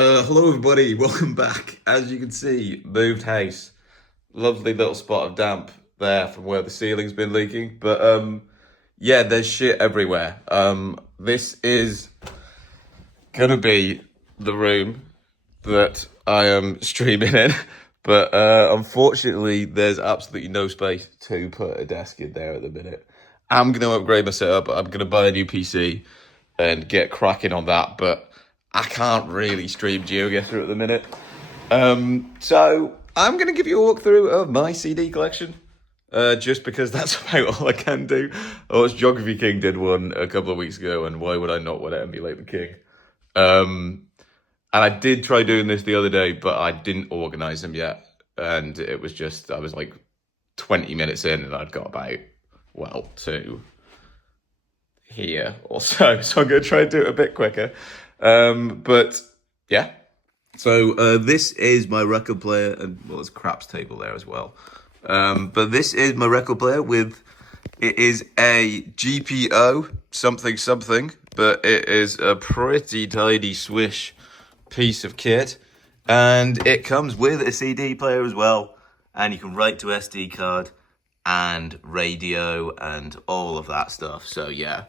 Hello everybody, welcome back. As you can see, moved house. Lovely little spot of damp there from where the ceiling's been leaking. But yeah, there's shit everywhere. This is gonna be the room that I am streaming in. But unfortunately, there's absolutely no space to put a desk in there at the minute. I'm gonna upgrade my setup. I'm gonna buy a new PC and get cracking on that. But I can't really stream GeoGuessr at the minute. So I'm going to give you a walkthrough of my CD collection, just because that's about all I can do. I watched Geography King did one a couple of weeks ago, and why would I not want to emulate the king? Um, and I did try doing this the other day, but I didn't organize them yet, and it was just I was like 20 minutes in, and I'd got about to here or so. So I'm going to try and do it a bit quicker. But yeah, so this is my record player, and well, there's a craps table there as well. But this is my record player with it is a GPO something something, but it is a pretty tidy swish piece of kit, and it comes with a CD player as well, and you can write to SD card and radio and all of that stuff. So yeah,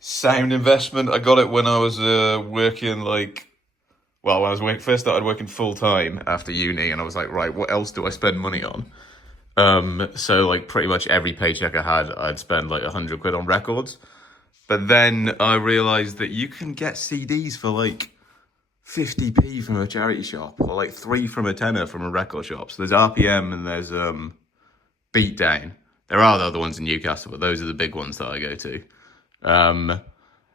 sound investment. I got it when I was working when I was first started working full time after uni, and I was like, right, what else do I spend money on? So like pretty much every paycheck I had, I'd spend like 100 quid on records. But then I realized that you can get CDs for like 50p from a charity shop, or like three from a tenner from a record shop. So there's RPM and there's Beatdown. There are the other ones in Newcastle, but those are the big ones that I go to. And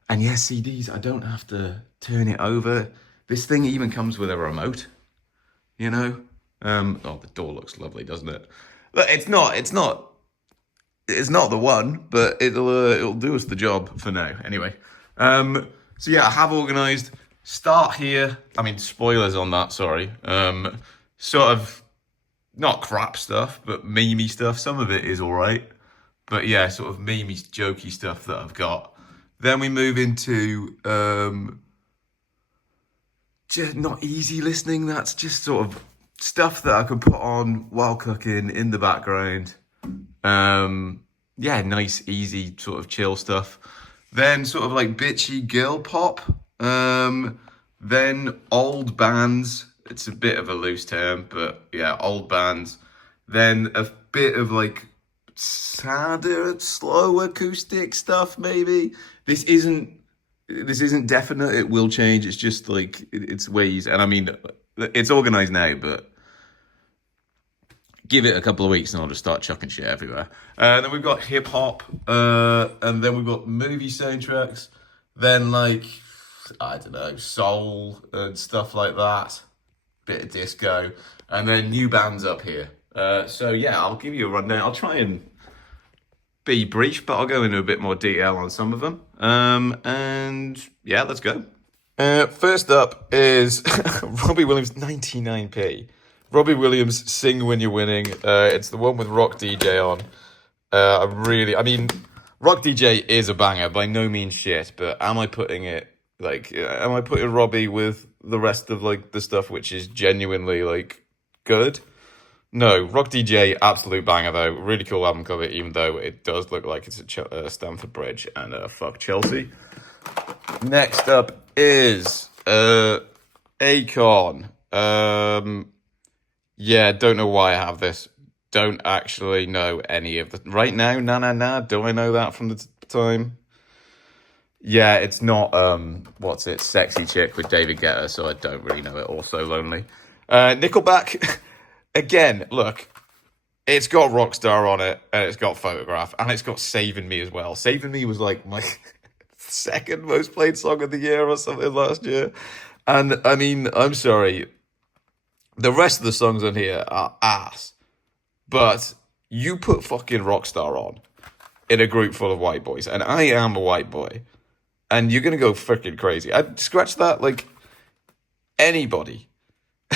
yeah, CDs, I don't have to turn it over. This thing even comes with a remote, you know? Oh, the door looks lovely, doesn't it? Look, it's not the one, but it'll do us the job for now. Anyway, so yeah, I have organised. Start here. I mean, spoilers on that. Sorry. Sort of not crap stuff, but memey stuff. Some of it is all right, but yeah, sort of memey, jokey stuff that I've got. Then we move into just not easy listening. That's just sort of stuff that I can put on while cooking in the background. Yeah, nice, easy, sort of chill stuff. Then sort of like bitchy girl pop. Then old bands. It's a bit of a loose term, but yeah, old bands. Then a bit of like sadder, slow acoustic stuff, maybe. This isn't definite. It will change. It's just like it's ways, and I mean, it's organized now, but give it a couple of weeks and I'll just start chucking shit everywhere. Then we've got hip hop, and then we've got movie soundtracks. Then like I don't know, soul and stuff like that. Bit of disco, and then new bands up here. So yeah, I'll give you a rundown. I'll try and be brief, but I'll go into a bit more detail on some of them. And yeah, let's go. First up is Robbie Williams, 99p. Robbie Williams, Sing When You're Winning. It's the one with Rock DJ on. I mean, Rock DJ is a banger, by no means shit, but am I putting Robbie with the rest of like the stuff which is genuinely like good? No, Rock DJ, absolute banger though. Really cool album cover, even though it does look like it's a Stamford Bridge and fuck Chelsea. Next up is Akon. Yeah, don't know why I have this. Don't actually know any of the right now. Nah. Do I know that from the time? Yeah, it's not what's it? Sexy Chick with David Guetta, so I don't really know it. Also Lonely. Nickelback. Again, look, it's got Rockstar on it, and it's got Photograph, and it's got Saving Me as well. Saving Me was like my second most played song of the year or something last year. And I mean, I'm sorry, the rest of the songs on here are ass. But you put fucking Rockstar on in a group full of white boys, and I am a white boy, and you're gonna go freaking crazy. I'd scratch that, like, anybody,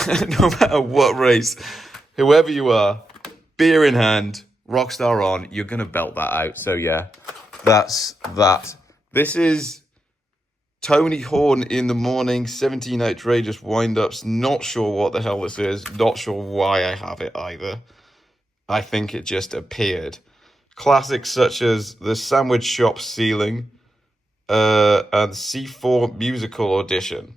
no matter what race, whoever you are, beer in hand, Rockstar on, you're gonna belt that out. So yeah, that's that. This is Tony Horn in the Morning, 17 Outrageous Wind-Ups. Not sure what the hell this is. Not sure why I have it either. I think it just appeared. Classics such as The Sandwich Shop Ceiling and C4 Musical Audition.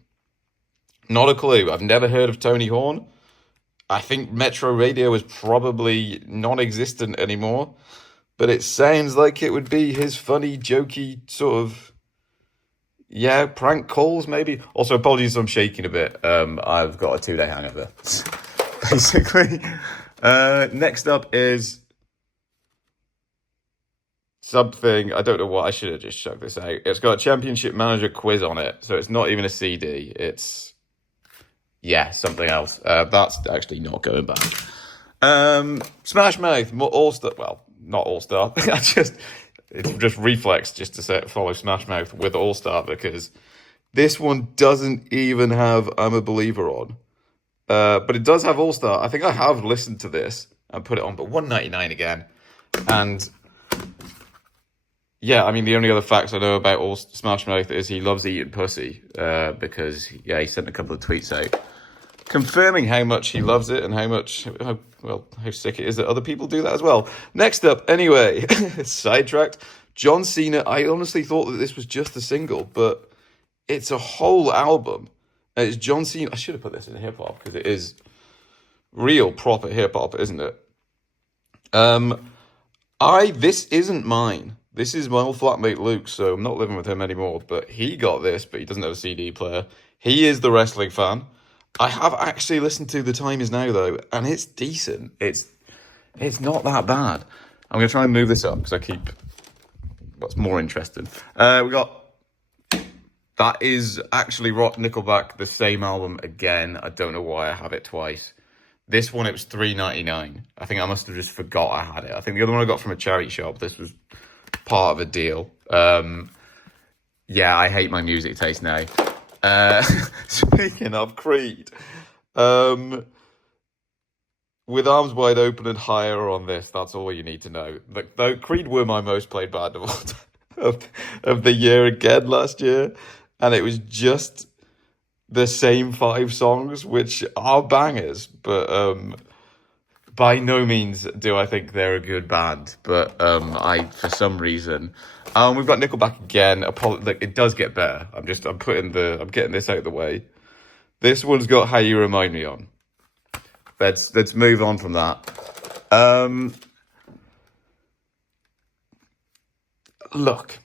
Not a clue. I've never heard of Tony Horn. I think Metro Radio is probably non-existent anymore. But it sounds like it would be his funny, jokey sort of, yeah, prank calls maybe. Also, apologies if I'm shaking a bit. I've got a 2-day hangover, basically. Next up is something, I don't know what, I should have just chucked this out. It's got a Championship Manager quiz on it, so it's not even a CD. It's, yeah, something else. That's actually not going back. Smash Mouth, All-Star, well, not All-Star. It's just reflex just to follow Smash Mouth with All-Star, because this one doesn't even have I'm a Believer on. But it does have All-Star. I think I have listened to this and put it on, but $1.99 again. And yeah, I mean, the only other facts I know about Smash Mouth is he loves eating pussy, because, yeah, he sent a couple of tweets out confirming how much he loves it and how sick it is that other people do that as well. Next up, anyway, sidetracked, John Cena. I honestly thought that this was just a single, but it's a whole album. And it's John Cena. I should have put this in hip-hop because it is real proper hip-hop, isn't it? This isn't mine. This is my old flatmate Luke, so I'm not living with him anymore, but he got this, but he doesn't have a CD player. He is the wrestling fan. I have actually listened to The Time Is Now, though, and it's decent. It's not that bad. I'm going to try and move this up because I keep what's more interesting. We got, that is actually Rock Nickelback, the same album again. I don't know why I have it twice. This one, it was $3.99. I think I must have just forgot I had it. I think the other one I got from a charity shop. This was part of a deal. Yeah, I hate my music taste now. Speaking of Creed, with Arms Wide Open and Higher on this, that's all you need to know. Though Creed were my most played band of all time, of the year again last year, and it was just the same 5 songs, which are bangers, but by no means do I think they're a good band. But for some reason, we've got Nickelback again. It does get better. I'm getting this out of the way. This one's got How You Remind Me on. Let's move on from that. Look,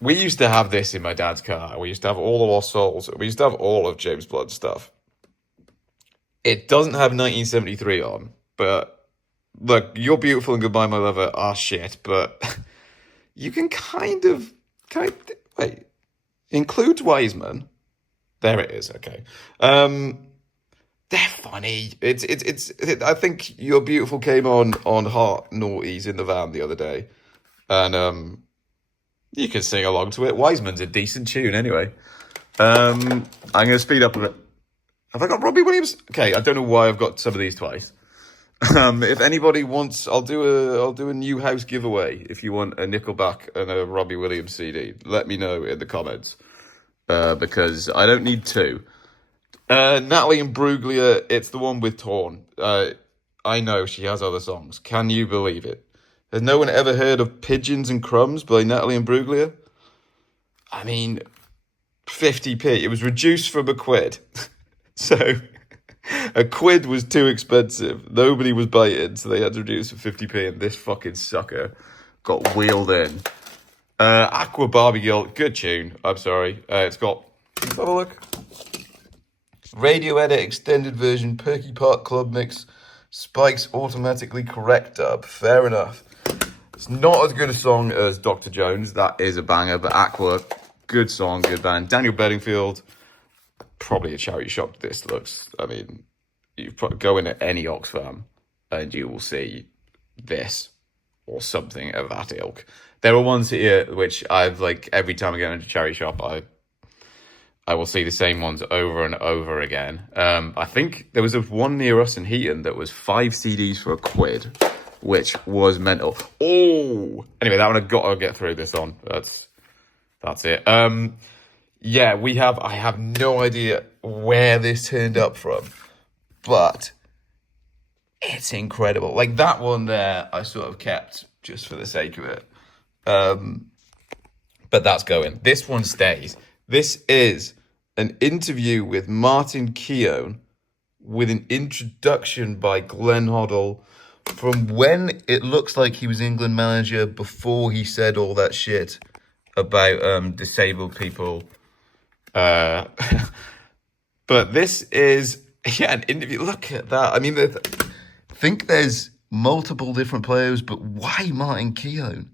we used to have this in my dad's car. We used to have all of our souls. We used to have all of James Blunt's stuff. It doesn't have 1973 on, but look, You're Beautiful and Goodbye My Lover are shit, but you can wait, includes Wiseman. There it is, okay. They're funny. I think You're Beautiful came on Heart Naughties in the van the other day, and you can sing along to it. Wiseman's a decent tune anyway. I'm going to speed up a bit. Have I got Robbie Williams? Okay, I don't know why I've got some of these twice. If anybody wants, I'll do a new house giveaway. If you want a Nickelback and a Robbie Williams CD, let me know in the comments, because I don't need 2. Natalie Imbruglia, it's the one with Torn. I know she has other songs. Can you believe it? Has no one ever heard of Pigeons and Crumbs by Natalie Imbruglia? I mean, 50p. It was reduced from a quid. So a quid was too expensive. Nobody was biting, so they had to reduce for 50p, and this fucking sucker got wheeled in. Aqua Barbie Girl, good tune. I'm sorry. It's got, let's have a look. Radio Edit Extended Version, Perky Park Club Mix, Spike's Automatically Correct Dub. Fair enough. It's not as good a song as Dr. Jones. That is a banger, but Aqua, good song, good band. Daniel Bedingfield, probably a charity shop. This looks, I mean, you go into any Oxfam and you will see this or something of that ilk. There are ones here which I've, like, every time I go into a charity shop, I will see the same ones over and over again. I think there was one near us in Heaton that was 5 CDs for a quid, which was mental. Oh! Anyway, that one I've got to get through this on. That's it. Yeah, I have no idea where this turned up from, but it's incredible. Like that one there, I sort of kept just for the sake of it. Um, but that's going. This one stays. This is an interview with Martin Keown with an introduction by Glenn Hoddle from when it looks like he was England manager before he said all that shit about disabled people. Uh, but this is an interview. Look at that. I mean, I think there's multiple different players, but why Martin Keown?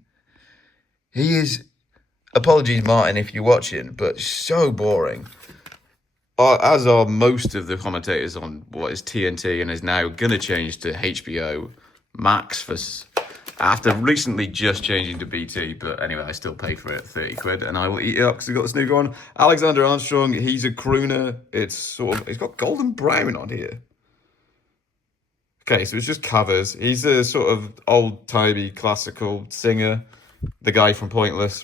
He is. Apologies, Martin, if you're watching, but so boring. As are most of the commentators on what is TNT and is now going to change to HBO Max after recently just changing to BT. But anyway, I still pay for it, 30 quid, and I will eat it up because we've got the snooker on. Alexander Armstrong, he's a crooner. It's got Golden Brown on here. Okay, so it's just covers. He's a sort of old-timey classical singer, the guy from Pointless.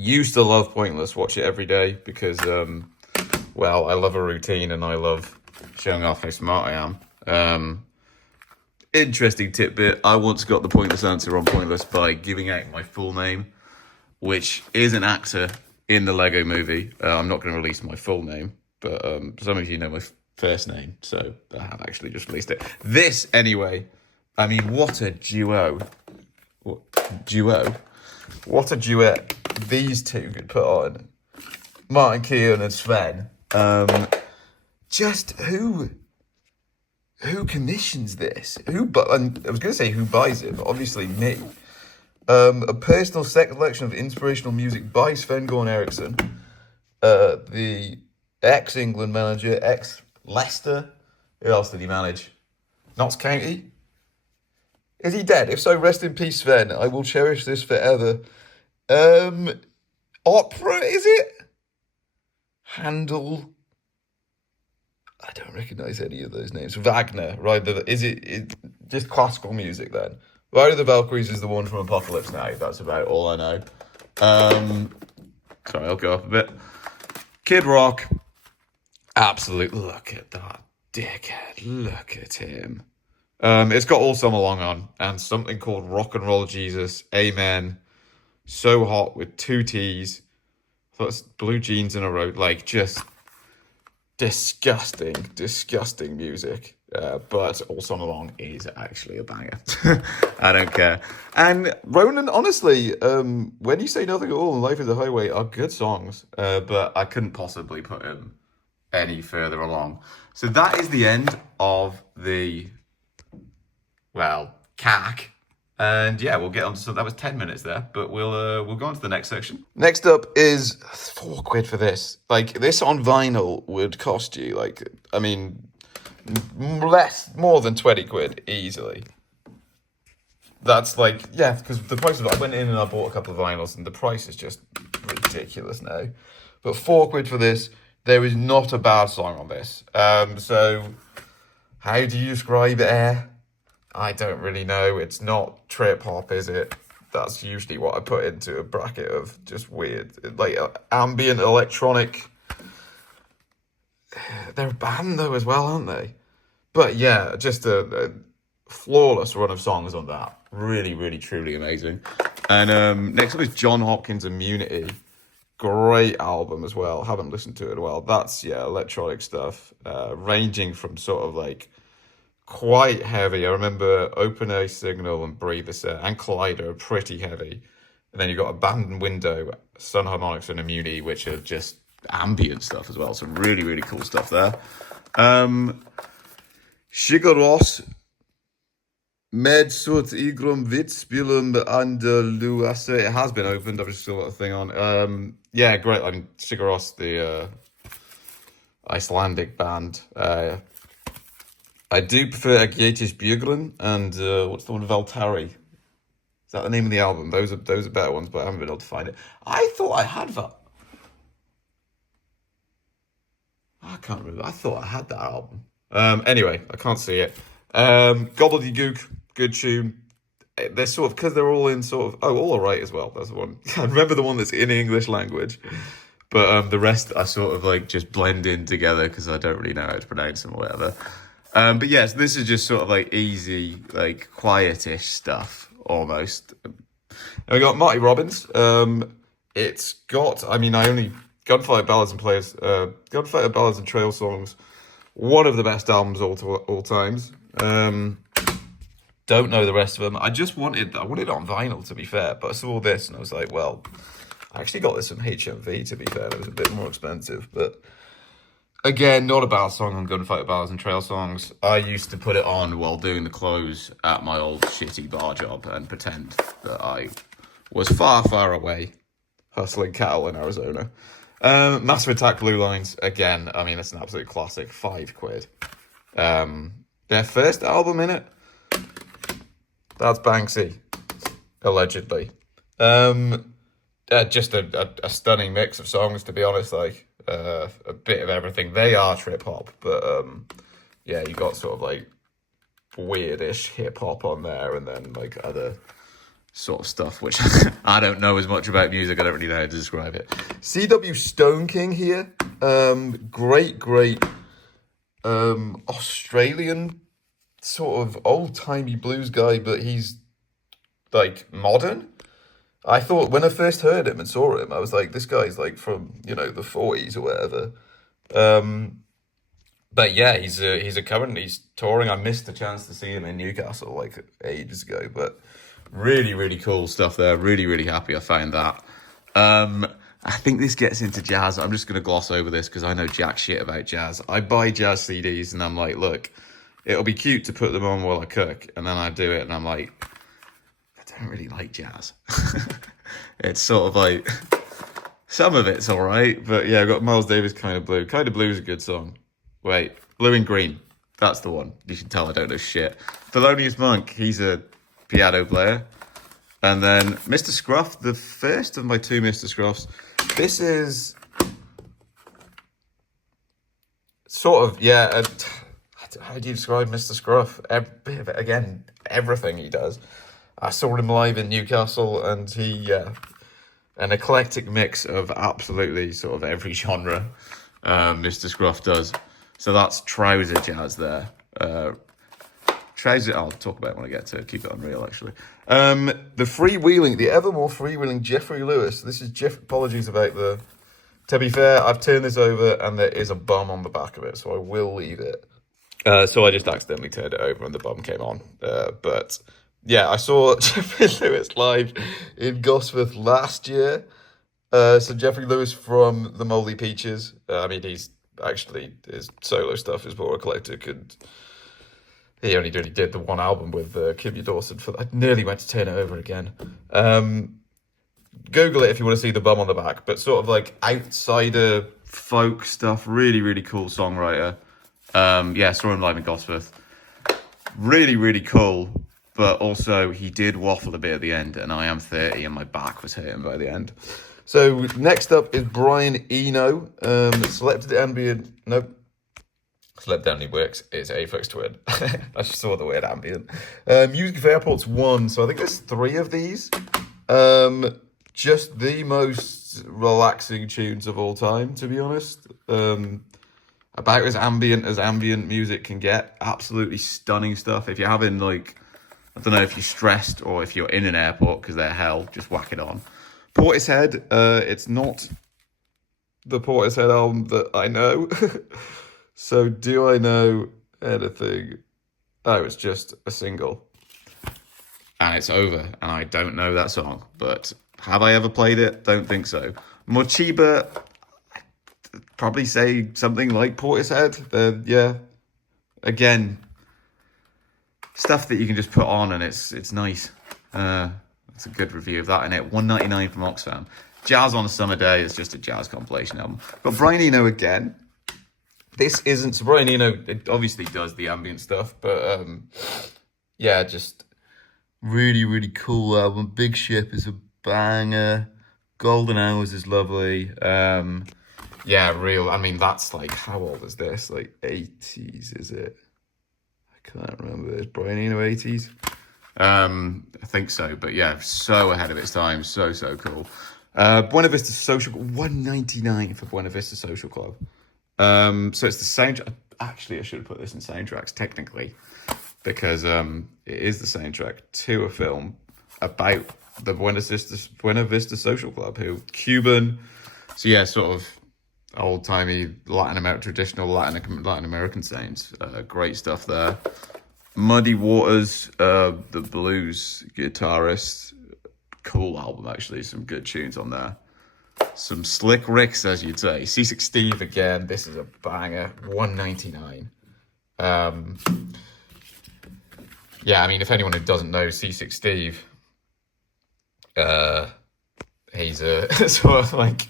Used to love Pointless, watch it every day because, well, I love a routine and I love showing off how smart I am. Interesting tidbit, I once got the Pointless answer on Pointless by giving out my full name, which is an actor in the Lego movie. I'm not going to release my full name, but some of you know my first name, so I have actually just released it. This, anyway, I mean, what a duo. What a duet these two could put on. Martin Keown and Sven. Just who commissions this? I was going to say who buys it, but obviously me. A personal selection of inspirational music by Sven-Goran Eriksson, the ex-England manager, ex-Leicester. Who else did he manage? Notts County? Is he dead? If so, rest in peace, Sven. I will cherish this forever. Opera, is it? Handel. I don't recognise any of those names. Wagner, right? Is it just classical music then? Ride of the Valkyries is the one from Apocalypse Now. That's about all I know. Sorry, I'll go up a bit. Kid Rock. Absolute. Look at that dickhead. Look at him. It's got All Summer Long on and something called Rock and Roll Jesus. Amen. So Hot with 2 T's. That's blue jeans in a row. Like, just disgusting music. But All Summer Long is actually a banger. I don't care. And Ronan, honestly, When You Say Nothing at All and Life is a Highway are good songs. But I couldn't possibly put him any further along. So that is the end of the, well, CAC. And yeah, we'll get on to, so that was 10 minutes there, but we'll go on to the next section. Next up is 4 quid for this. Like, this on vinyl would cost you, like, I mean, more than 20 quid easily. That's like, yeah, because the price of it, I went in and I bought a couple of vinyls and the price is just ridiculous now. But 4 quid for this, there is not a bad song on this. So how do you describe Air? I don't really know. It's not trip hop, is it? That's usually what I put into a bracket of just weird, like ambient electronic. They're a band though as well, aren't they? But yeah, just a flawless run of songs on that. Really, really, truly amazing. And next up is John Hopkins' Immunity. Great album as well. Haven't listened to it in a while. That's, yeah, electronic stuff, ranging from sort of like quite heavy. I remember Open A Signal and Breathe a Set and Collider are pretty heavy. And then you've got Abandoned Window, Sun Harmonics and Immunity, which are just ambient stuff as well. Some really, really cool stuff there. Shigaros Med Sut Igrum Vitspilum and Luase. It has been opened. I've just still got a thing on. Yeah, great. I mean, Shigaros, the Icelandic band. I do prefer Agiatis Buglen and what's the one, Valtari. Is that the name of the album? Those are better ones, but I haven't been able to find it. I thought I had that. I can't remember. I thought I had that album. Anyway, I can't see it. Gobbledygook, good tune. They're sort of, because they're all in sort of, all alright as well. That's the one. I remember the one that's in English language. But the rest I sort of like just blend in together because I don't really know how to pronounce them or whatever. But yes, this is just sort of like easy, like quietish stuff almost. And we got Marty Robbins. It's got, I mean, I only Gunfighter Ballads and Gunfighter Ballads and Trail Songs. One of the best albums all times. Don't know the rest of them. I wanted it on vinyl, to be fair, but I saw this and I was like, well, I actually got this from HMV, to be fair. It was a bit more expensive, but again, not a bad song on Gunfighter Ballads and Trail Songs. I used to put it on while doing the clothes at my old shitty bar job and pretend that I was far, far away hustling cattle in Arizona. Massive Attack Blue Lines, again, I mean, it's an absolute classic, £5. Their first album in it, that's Banksy, allegedly. Just a stunning mix of songs, to be honest, like, a bit of everything. They are trip hop, but, yeah, you got sort of, like, weirdish hip hop on there, and then, like, other sort of stuff, which I don't know as much about music, I don't really know how to describe it. C.W. Stone King here, great, Australian sort of old-timey blues guy, but he's, like, modern. I thought, when I first heard him and saw him, I was like, this guy's, like, from, the 40s or whatever. But yeah, he's he's touring. I missed the chance to see him in Newcastle, like, ages ago, but really cool stuff there. Really happy I found that. I think this gets into jazz. I'm just going to gloss over this because I know jack shit about jazz. I buy jazz CDs and I'm like, look, it'll be cute to put them on while I cook. And then I do it and I'm like, I don't really like jazz. It's sort of like, some of it's all right. But yeah, I've got Miles Davis, Kind of Blue. Kind of Blue is a good song. Wait, Blue and Green. That's the one. You can tell I don't know shit. Thelonious Monk, he's a piano player. And then Mr. Scruff, the first of my two Mr. Scruffs. This is sort of, yeah, how do you describe Mr. Scruff? Again, everything he does. I saw him live in Newcastle and he, an eclectic mix of absolutely sort of every genre Mr. Scruff does. So that's trouser jazz there. Trouser, I'll talk about it when I get to Keep It Unreal, actually. The ever more freewheeling Jeffrey Lewis. This is apologies about the... To be fair, I've turned this over and there is a bum on the back of it, so I will leave it. So I just accidentally turned it over and the bum came on. But yeah, I saw Jeffrey Lewis live in Gosforth last year. So Jeffrey Lewis from the Moldy Peaches. I mean, his solo stuff is more eclectic, and he only really did the one album with Kimmy Dawson. I nearly went to turn it over again. Google it if you want to see the bum on the back, but sort of like outsider folk stuff. Really cool songwriter. Yeah, saw him live in Gosforth. Really cool, but also he did waffle a bit at the end, and I am 30 and my back was hurting by the end. So next up is Brian Eno. Selected ambient. Nope. Selected only works. It's Aphex Twin. I just saw the word ambient. Music of Airports 1. So I think there's 3 of these. Just the most relaxing tunes of all time, to be honest. About as ambient music can get. Absolutely stunning stuff. If you're having, like, I don't know if you're stressed or if you're in an airport because they're hell, just whack it on. Portishead, it's not the Portishead album that I know. So do I know anything? Oh, it's just a single. And it's Over, and I don't know that song, but have I ever played it? Don't think so. Mochiba, I'd probably say something like Portishead. Yeah, again, stuff that you can just put on and it's nice. It's a good review of that in it. $1.99 from Oxfam. Jazz on a Summer Day is just a jazz compilation album. But Brian Eno again. This isn't... So Brian Eno, it obviously does the ambient stuff, but yeah, just really cool album. Big Ship is a banger. Golden Hours is lovely. Yeah, real... I mean, that's like... How old is this? Like 80s, is it? I can't remember. Is Brian Eno 80s? I think so, but yeah, so ahead of its time, so cool. Buena Vista Social, 199 for Buena Vista Social Club. So it's the soundtrack. Actually, I should have put this in soundtracks technically, because it is the soundtrack to a film about the Buena Vista Social Club, who Cuban. So yeah, sort of old timey traditional Latin American sounds. Great stuff there. Muddy Waters, the blues guitarist. Cool album, actually. Some good tunes on there. Some slick ricks, as you'd say. C6 Steve, again, this is a banger. 199. Yeah, I mean, if anyone who doesn't know C6 Steve, he's a sort of like,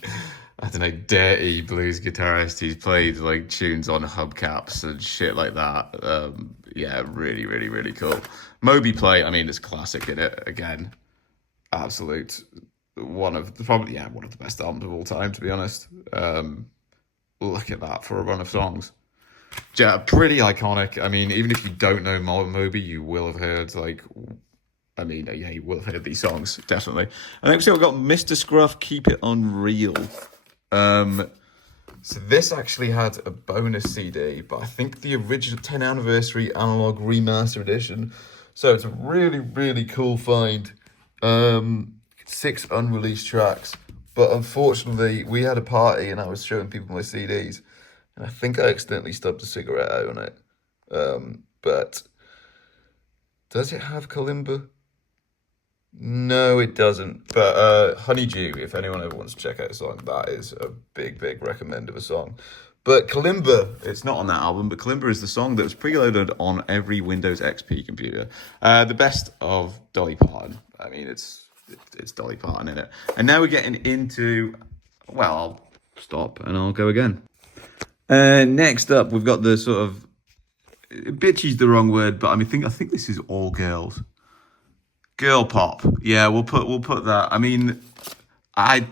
I don't know, dirty blues guitarist. He's played like tunes on hubcaps and shit like that. Yeah, really, really, really cool. Moby Play, I mean, it's classic in it again. Absolute one of the best albums of all time, to be honest. Look at that for a run of songs. Yeah, pretty iconic. I mean, even if you don't know Moby, you will have heard you will have heard these songs, definitely. And then we've got Mr. Scruff, Keep It Unreal. So this actually had a bonus CD, but I think the original 10th anniversary analog remaster edition. So it's a really, really cool find. 6 unreleased tracks, but unfortunately we had a party and I was showing people my CDs and I think I accidentally stubbed a cigarette out on it. But does it have Kalimba? No, it doesn't. But Honeydew, if anyone ever wants to check out a song, that is a big, big recommend of a song. But Kalimba, it's not on that album, but Kalimba is the song that was preloaded on every Windows XP computer. The best of Dolly Parton. I mean, it's Dolly Parton in it. And now we're getting into, well, I'll stop and I'll go again. Next up, we've got the sort of, bitchy's the wrong word, but I think this is all girls. Girl pop. Yeah, we'll put that. I mean, I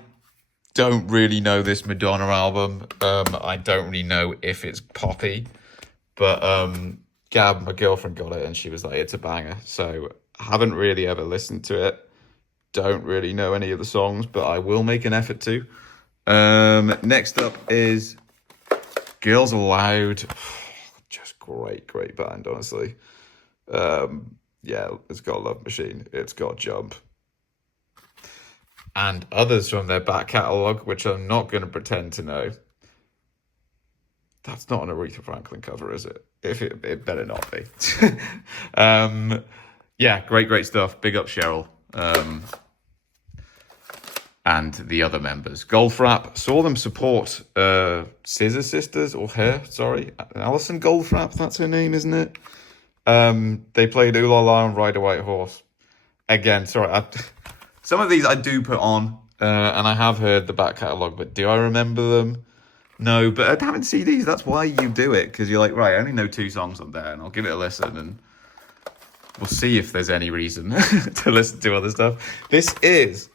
don't really know this Madonna album. I don't really know if it's poppy, but Gab, my girlfriend, got it and she was like, it's a banger. So haven't really ever listened to it. Don't really know any of the songs, but I will make an effort to. Next up is Girls Aloud. Just great band, honestly. Yeah, it's got Love Machine. It's got Jump. And others from their back catalogue, which I'm not going to pretend to know. That's not an Aretha Franklin cover, is it? It better not be. Yeah, great stuff. Big up Cheryl. And the other members. Goldfrapp, saw them support Scissor Sisters, or her, sorry. Alison Goldfrapp, that's her name, isn't it? They played Ooh La La and Ride a White Horse. Again, sorry, some of these I do put on, and I have heard the back catalogue, but do I remember them? No, but having CDs, that's why you do it, because you're like, right, I only know 2 songs on there, and I'll give it a listen, and we'll see if there's any reason to listen to other stuff. This is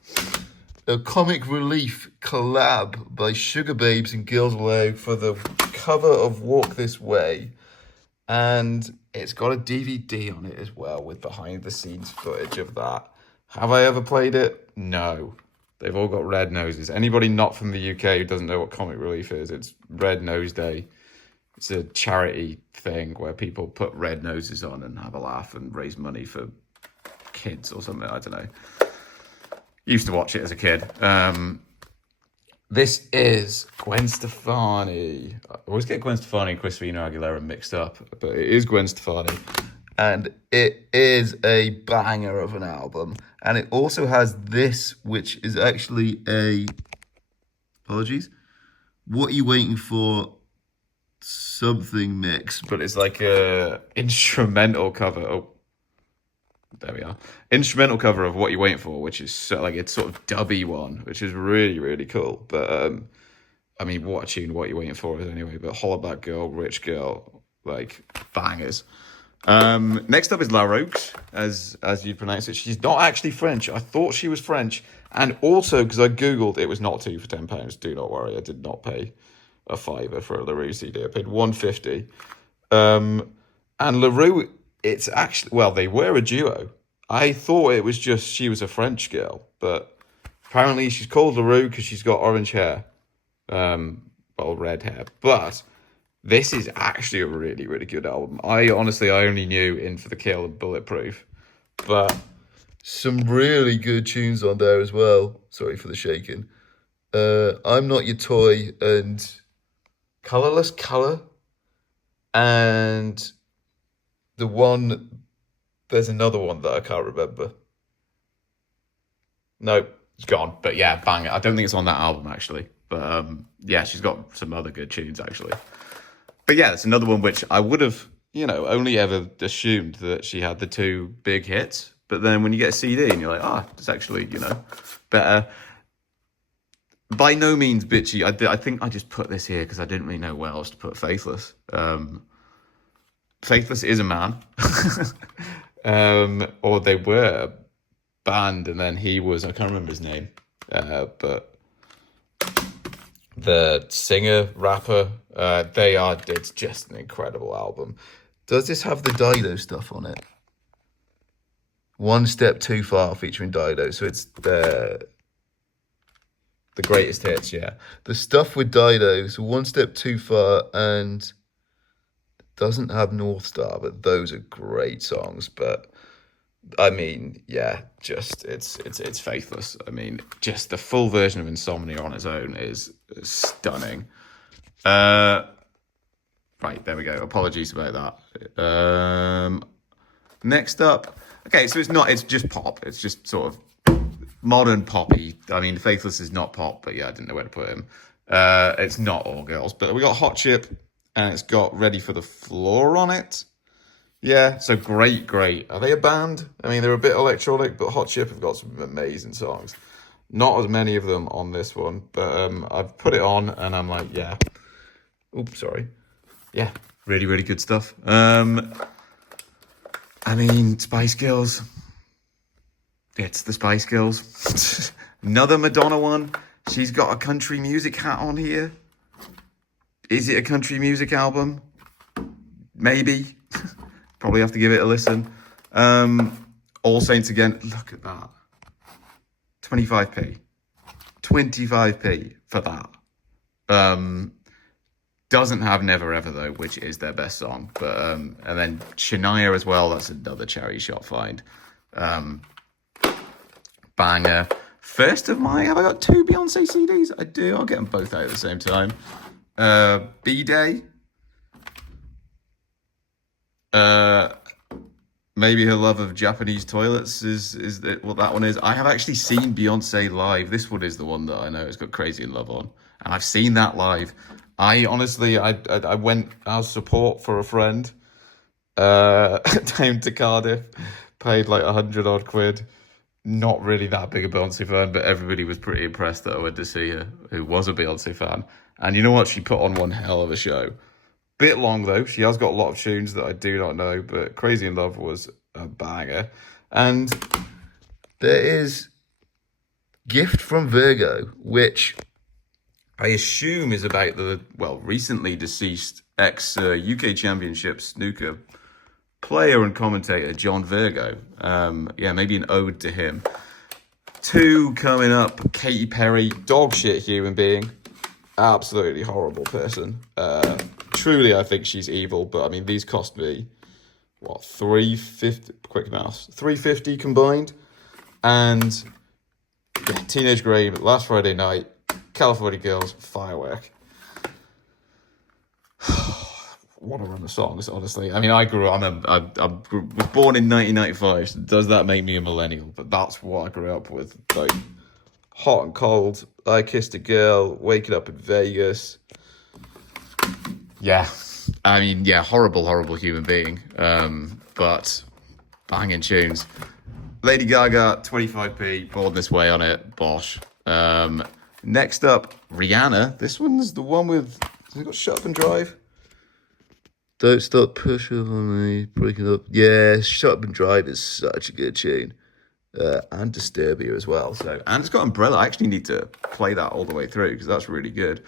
a Comic Relief collab by Sugar Babes and Girls Aloud for the cover of Walk This Way. And it's got a DVD on it as well with behind the scenes footage of that. Have I ever played it? No. They've all got red noses. Anybody not from the UK who doesn't know what Comic Relief is, it's Red Nose Day. It's a charity thing where people put red noses on and have a laugh and raise money for kids or something. I don't know. Used to watch it as a kid. This is Gwen Stefani. I always get Gwen Stefani and Christina Aguilera mixed up, but it is Gwen Stefani. And it is a banger of an album. And it also has this, which is actually apologies, What Are You Waiting For? Something mix, but it's like a instrumental cover. Oh, there we are. Instrumental cover of What You're Waiting For, which is it's sort of dubby one, which is really, really cool. But I mean, what a tune What You're Waiting For is anyway. But Hollaback Girl, Rich Girl, like bangers. Next up is La Roche, as you pronounce it. She's not actually French. I thought she was French, and also because I googled, it was not 2 for £10. Do not worry, I did not pay a fiver for a LaRue CD. I paid $1.50. And LaRue, it's actually, well, they were a duo. I thought it was just she was a French girl, but Apparently, she's called LaRue because she's got orange hair, well, red hair. But this is actually a really, really good album. I only knew In for the Kill and Bulletproof, but some really good tunes on there as well. Sorry for the shaking. I'm Not Your Toy and Colorless Color, and there's another one that I can't remember. No, it's gone. But yeah, bang it. I don't think it's on that album actually. But yeah, she's got some other good tunes actually. But yeah, it's another one which I would have, only ever assumed that she had the two big hits. But then when you get a CD and you're like, it's actually, better. By no means bitchy. I think I just put this here because I didn't really know where else to put Faithless. Faithless is a man. Or they were a band, and then he was, I can't remember his name, but the singer, rapper, it's just an incredible album. Does this have the Dido stuff on it? One Step Too Far featuring Dido. So it's the greatest hits, yeah. The stuff with Dido, so One Step Too Far, and doesn't have North Star, but those are great songs. But I mean, yeah, just it's Faithless. I mean, just the full version of Insomnia on its own is stunning. Right, there we go. Apologies about that. Next up, okay, so it's just pop. It's just sort of modern poppy. I mean, Faithless is not pop, but yeah, I didn't know where to put him. It's not all girls, but we got Hot Chip, and it's got Ready for the Floor on it. Yeah, so great. Are they a band? I mean, they're a bit electronic, but Hot Chip have got some amazing songs. Not as many of them on this one, but I've put it on, and I'm like, yeah. Oops, sorry. Yeah, really, really good stuff. I mean, Spice Girls. It's the Spice Girls. Another Madonna one. She's got a country music hat on here. Is it a country music album? Maybe. Probably have to give it a listen. All Saints again. Look at that. 25p. 25p for that. Doesn't have Never Ever though, which is their best song. But and then Shania as well. That's another charity shop find. Banger. First of my, have I got two Beyonce CDs? I do. I'll get them both out at the same time. B-Day. Maybe Her Love of Japanese Toilets is what that one is. I have actually seen Beyonce live. This one is the one that I know it's got Crazy in Love on, and I've seen that live. I honestly, I went as support for a friend, down to Cardiff, paid like 100 odd quid. Not really that big a Beyonce fan, but everybody was pretty impressed that I went to see her, who was a Beyonce fan. And you know what? She put on one hell of a show. Bit long though. She has got a lot of tunes that I do not know, but Crazy in Love was a banger. And there is Gift from Virgo, which I assume is about the, recently deceased ex-UK Championship snooker player and commentator John Virgo. Maybe an ode to him. 2 coming up, Katy Perry, dog shit human being. Absolutely horrible person. Truly, I think she's evil, but I mean, these cost me, $350, quick maths, $350 combined. And yeah, Teenage Grave, Last Friday Night, California Girls, Firework. What a run of songs, honestly. I mean, I was born in 1995, so does that make me a millennial? But that's what I grew up with. Like, Hot and Cold, I Kissed a Girl, Waking Up in Vegas. Yeah, I mean, yeah, horrible human being. But banging tunes. Lady Gaga, 25p, Born This Way on it, bosh. Next up, Rihanna. This one's the one with, has it got Shut Up and Drive? Don't Stop Pushing on Me, Breaking Up. Yeah, Shut Up and Drive is such a good tune. And Disturbia as well. And it's got Umbrella. I actually need to play that all the way through because that's really good.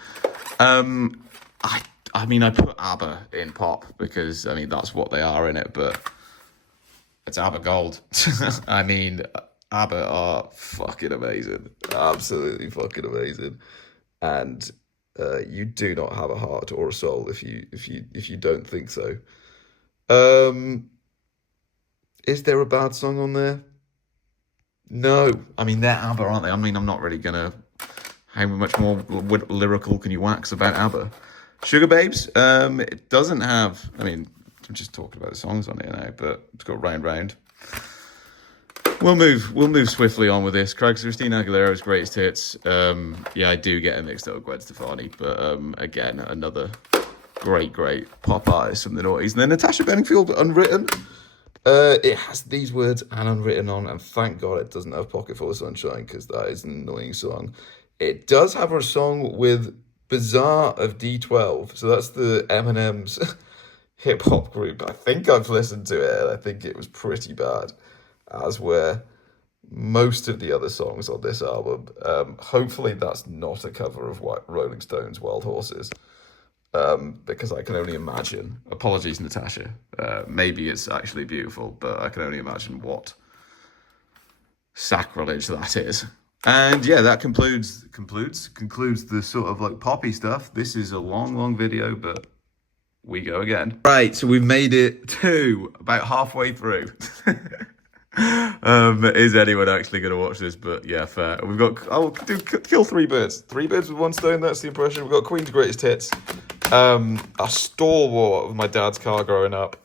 I mean, I put ABBA in pop because, I mean, that's what they are in it, but it's ABBA Gold. I mean, ABBA are fucking amazing, absolutely fucking amazing, and you do not have a heart or a soul if you don't think so. Um, is there a bad song on there? No, I mean they're ABBA, aren't they? I mean, I'm not really gonna. How much more lyrical can you wax about ABBA? Sugar Babes, it doesn't have. I mean, I'm just talking about the songs on here now, but it's got Round Round. We'll move swiftly on with this. Christina Aguilera's greatest hits. Yeah, I do get it mixed up with Gwen Stefani, but again, another great pop artist from the noughties. And then Natasha Bedingfield, Unwritten. It has these words and Unwritten on, and thank God it doesn't have Pocket Full of Sunshine, because that is an annoying song. It does have a song with Bizarre of D12, so that's the Eminem's hip hop group. I think I've listened to it, and I think it was pretty bad, as were most of the other songs on this album. Hopefully that's not a cover of Rolling Stones' Wild Horses, because I can only imagine. Apologies, Natasha. Maybe it's actually beautiful, but I can only imagine what sacrilege that is. And yeah, that concludes the sort of like poppy stuff. This is a long video, but we go again. Right, so we've made it to about halfway through. Is anyone actually going to watch this? But yeah, fair. We've got, I'll kill three birds. Three birds with one stone, that's the impression. We've got Queen's Greatest Hits. A stalwart of my dad's car growing up.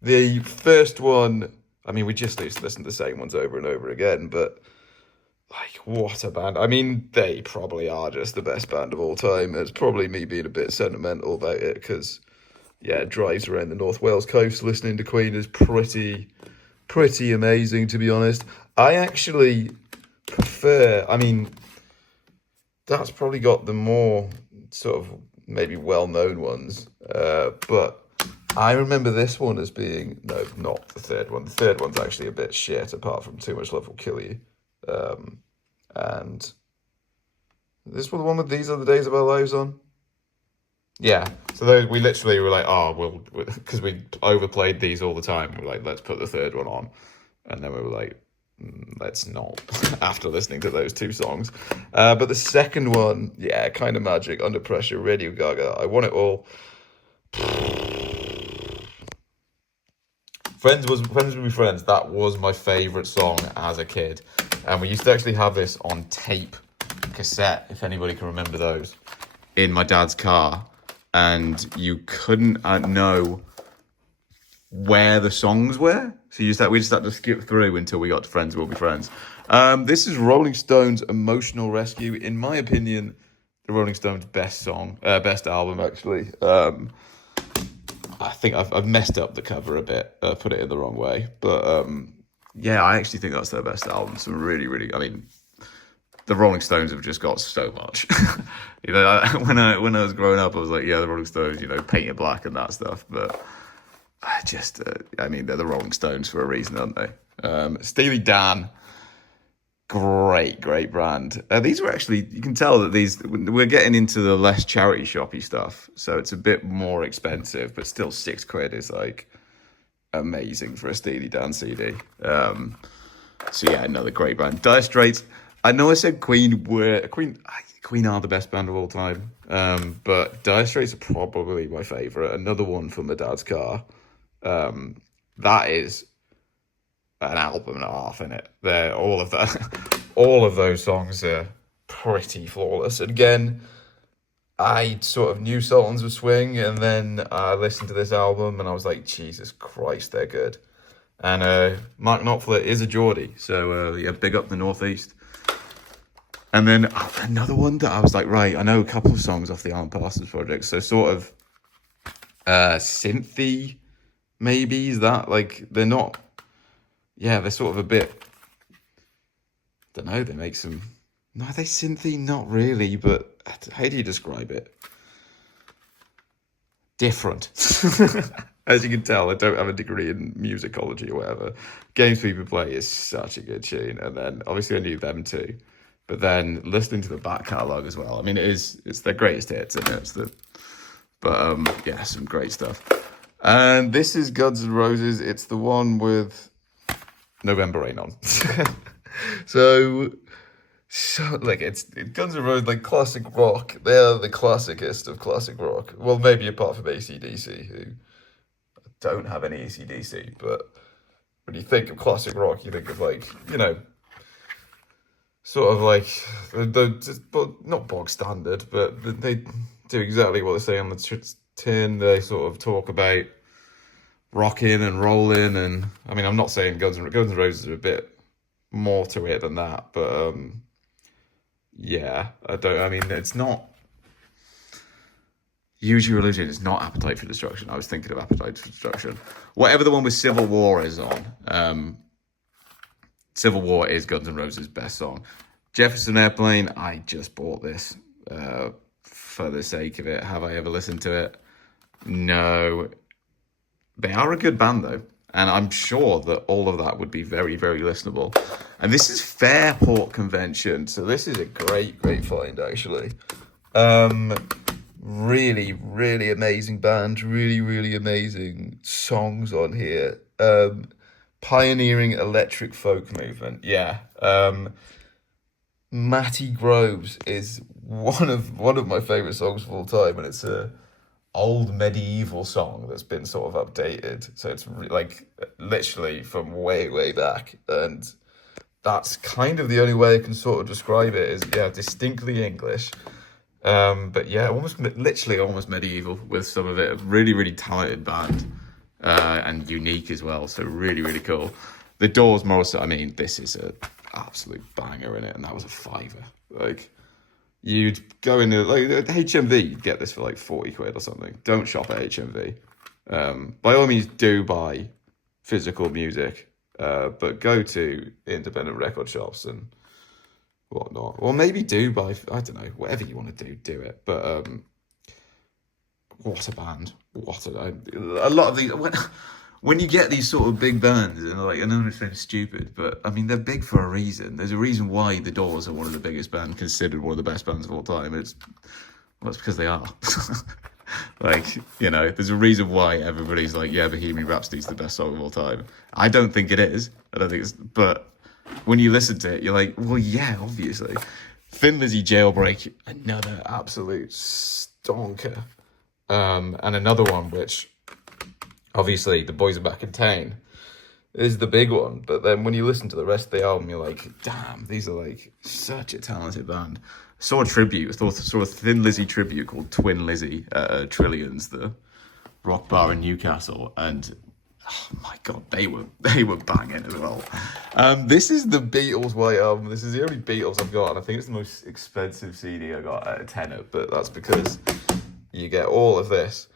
The first one, I mean, we just used to listen to the same ones over and over again, but like, what a band. I mean, they probably are just the best band of all time. It's probably me being a bit sentimental about it, because, yeah, drives around the North Wales coast listening to Queen is pretty amazing, to be honest. I actually prefer, I mean, that's probably got the more sort of maybe well-known ones, but I remember this one as being, no, not the third one. The third one's actually a bit shit, apart from Too Much Love Will Kill You. And this was the one with These Are the Days of Our Lives on. Yeah, so we literally were like, oh, because we overplayed these all the time. We're like, let's put the third one on. And then we were like, let's not, after listening to those two songs. But the second one, yeah, Kind of Magic, Under Pressure, Radio Gaga, I Want It All. Friends Will Be Friends, that was my favourite song as a kid. And we used to actually have this on tape, cassette, if anybody can remember those, in my dad's car. And you couldn't know where the songs were. So we just had to skip through until we got to Friends Will Be Friends. This is Rolling Stones' Emotional Rescue. In my opinion, the Rolling Stones' best album, actually. I think I've messed up the cover a bit, put it in the wrong way. But yeah, I actually think that's their best album. Some really, I mean, the Rolling Stones have just got so much. You know, when I was growing up, I was like, yeah, the Rolling Stones, you know, Paint It Black and that stuff. But I mean, they're the Rolling Stones for a reason, aren't they? Steely Dan, great brand. These were actually, you can tell that we're getting into the less charity shoppy stuff. So it's a bit more expensive, but still £6 is like amazing for a Steely Dan CD. So yeah, another great brand. Dire Straits. I know I said Queen are the best band of all time, but Dire Straits are probably my favourite. Another one from my dad's car. That is an album and a half in it. All of those songs are pretty flawless. And again, I sort of knew Sultans of Swing, and then I listened to this album and I was like, Jesus Christ, they're good. And Mark Knopfler is a Geordie, so yeah, big up the Northeast. And then another one that I was like, right, I know a couple of songs off the Alan Parsons Project, so sort of synthy, maybe, is that, like, they're not, yeah, they're sort of a bit, I don't know, they make some, no, are they synthy? Not really, but how do you describe it? Different. As you can tell, I don't have a degree in musicology or whatever. Games People Play is such a good tune, and then obviously I knew them too. But then listening to the back catalogue as well. I mean, it's their greatest hits, isn't it? Yeah, some great stuff. And this is Guns N' Roses. It's the one with November Rain on. So, like it's Guns N' Roses, like classic rock. They're the classicest of classic rock. Well, maybe apart from AC/DC, who don't have any AC/DC, but when you think of classic rock, you think of like, sort of like well, not bog standard, but they do exactly what they say on the tin. They sort of talk about rocking and rolling, and I mean, I'm not saying Guns N' Roses are a bit more to it than that, but yeah, I don't. I mean, it's not. Use Your Illusion is not Appetite for Destruction. I was thinking of Appetite for Destruction. Whatever the one with Civil War is on. Civil War is Guns N' Roses' best song. Jefferson Airplane, I just bought this for the sake of it. Have I ever listened to it? No. They are a good band, though. And I'm sure that all of that would be very, very listenable. And this is Fairport Convention. So this is a great, great find, actually. Really, really amazing band. Really, really amazing songs on here. Pioneering electric folk movement. Yeah. Matty Groves is one of my favorite songs of all time, and it's a old medieval song that's been sort of updated. So it's like literally from way, way back, and that's kind of the only way I can sort of describe it. Is distinctly English. But yeah, literally almost medieval with some of it. A really, really talented band. And unique as well, so really, really cool. The Doors, Morrison, I mean, this is a absolute banger in it, and that was a fiver. Like, you'd go into, like, HMV, you'd get this for like 40 quid or something. Don't shop at HMV. By all means, do buy physical music, but go to independent record shops and whatnot. Or maybe do buy, I don't know, whatever you want to do it. But, what a band. A lot of these, when you get these sort of big bands, and like, I know it sounds stupid, but I mean, they're big for a reason. There's a reason why the Doors are one of the biggest bands, considered one of the best bands of all time. It's because they are. Like, there's a reason why everybody's like, yeah, Bohemian Rhapsody's the best song of all time. I don't think it is. I don't think it's, but when you listen to it, you're like, well, yeah, obviously. Thin Lizzy Jailbreak, another absolute stonker. And another one, which obviously The Boys Are Back in Town is the big one. But then when you listen to the rest of the album, you're like, damn, these are like such a talented band. I saw a tribute, saw a Thin Lizzy tribute called Twin Lizzy at Trillions, the rock bar in Newcastle. And oh my God, they were banging as well. This is the Beatles White Album. This is the only Beatles I've got. And I think it's the most expensive CD I got at a tenner, but that's because you get all of this.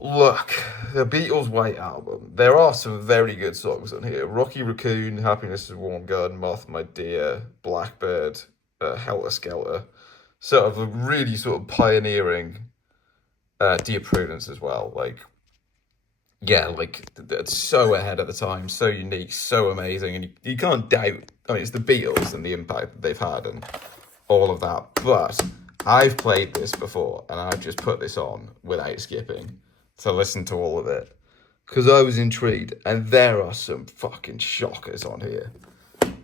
Look, the Beatles White Album. There are some very good songs on here. Rocky Raccoon, Happiness is a Warm Gun, Martha My Dear, Blackbird, Helter Skelter. Sort of a really sort of pioneering Dear Prudence as well. Like, yeah, like it's so ahead at the time, so unique, so amazing. And you can't doubt, I mean, it's the Beatles and the impact that they've had and all of that. But I've played this before, and I've just put this on without skipping to listen to all of it because I was intrigued, and there are some fucking shockers on here.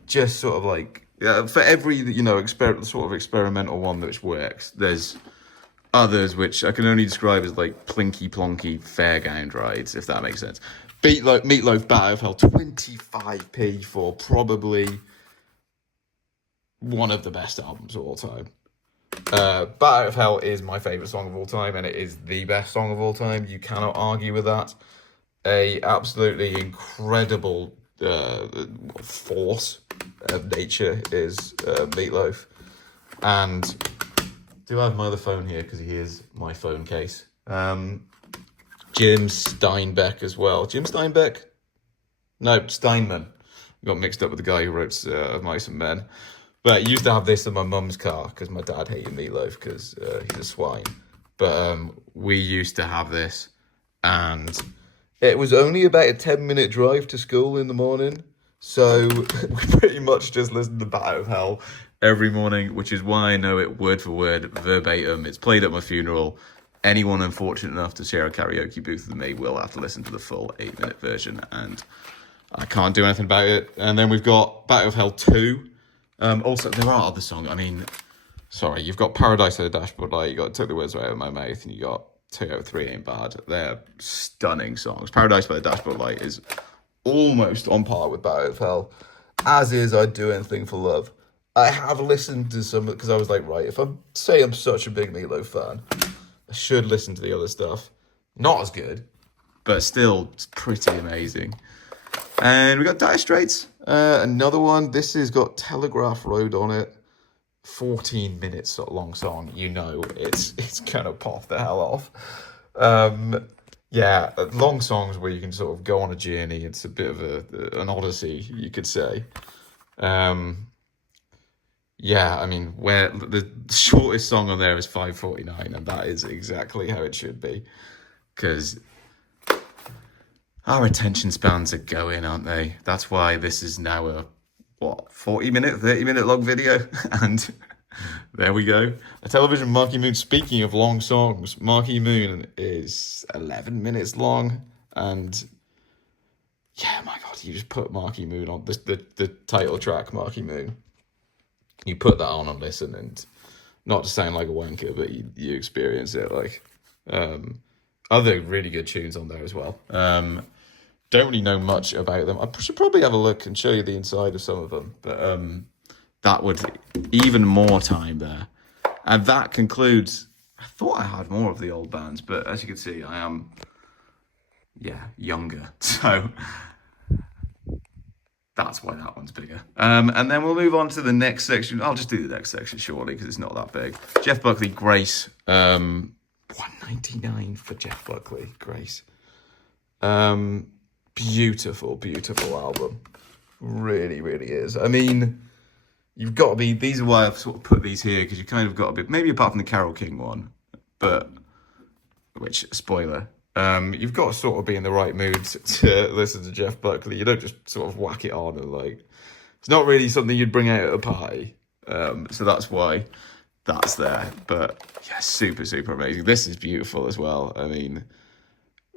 Just sort of like, for every sort of experimental one which works, there's others which I can only describe as like plinky plonky fairground rides, if that makes sense. Meatloaf Bat of Hell, 25p for probably one of the best albums of all time. Bat Out of Hell is my favourite song of all time, and it is the best song of all time. You cannot argue with that. A absolutely incredible force of nature is Meatloaf. And do I have my other phone here? Because he is my phone case. Jim Steinbeck as well. Jim Steinbeck? No, Steinman. Got mixed up with the guy who wrote Mice and Men. But I used to have this in my mum's car because my dad hated Meatloaf because he's a swine. But we used to have this, and it was only about a 10-minute drive to school in the morning. So we pretty much just listened to Bat Out of Hell every morning, which is why I know it word for word, verbatim. It's played at my funeral. Anyone unfortunate enough to share a karaoke booth with me will have to listen to the full 8-minute version. And I can't do anything about it. And then we've got Battle of Hell 2. Also, there are other songs. I mean, sorry, you've got Paradise by the Dashboard Light, you got Took the Words Right Out of My Mouth, and you got 203 Ain't Bad. They're stunning songs. Paradise by the Dashboard Light is almost on par with Battle of Hell, as is I'd Do Anything for Love. I have listened to some, because I was like, right, if I say I'm such a big Meatloaf fan, I should listen to the other stuff. Not as good, but still it's pretty amazing. And we got Dire Straits, another one. This has got Telegraph Road on it. 14 minutes long song. You know it's gonna pop the hell off. Yeah, long songs where you can sort of go on a journey. It's a bit of an odyssey, you could say. Yeah, I mean, where the shortest song on there is 5:49, and that is exactly how it should be, because our attention spans are going, aren't they? That's why this is now a 30-minute long video, and there we go. A television Marquee Moon. Speaking of long songs, Marquee Moon is 11 minutes long, and yeah, my God, you just put Marquee Moon on the title track, Marquee Moon. You put that on and listen, and not to sound like a wanker, but you experience it. Like, other really good tunes on there as well. Don't really know much about them. I should probably have a look and show you the inside of some of them, but that would even more time there. And that concludes. I thought I had more of the old bands, but as you can see, I am, younger. So that's why that one's bigger. And then we'll move on to the next section. I'll just do the next section shortly because it's not that big. Jeff Buckley, Grace. $199 for Jeff Buckley, Grace. Beautiful, beautiful album. Really, really is. I mean, you've got to be, these are why I've sort of put these here, because you kind of got to be, maybe apart from the Carole King one, but, which, spoiler, you've got to sort of be in the right mood to listen to Jeff Buckley. You don't just sort of whack it on and like, it's not really something you'd bring out at a party. So that's why that's there. But yeah, super, super amazing. This is beautiful as well. I mean,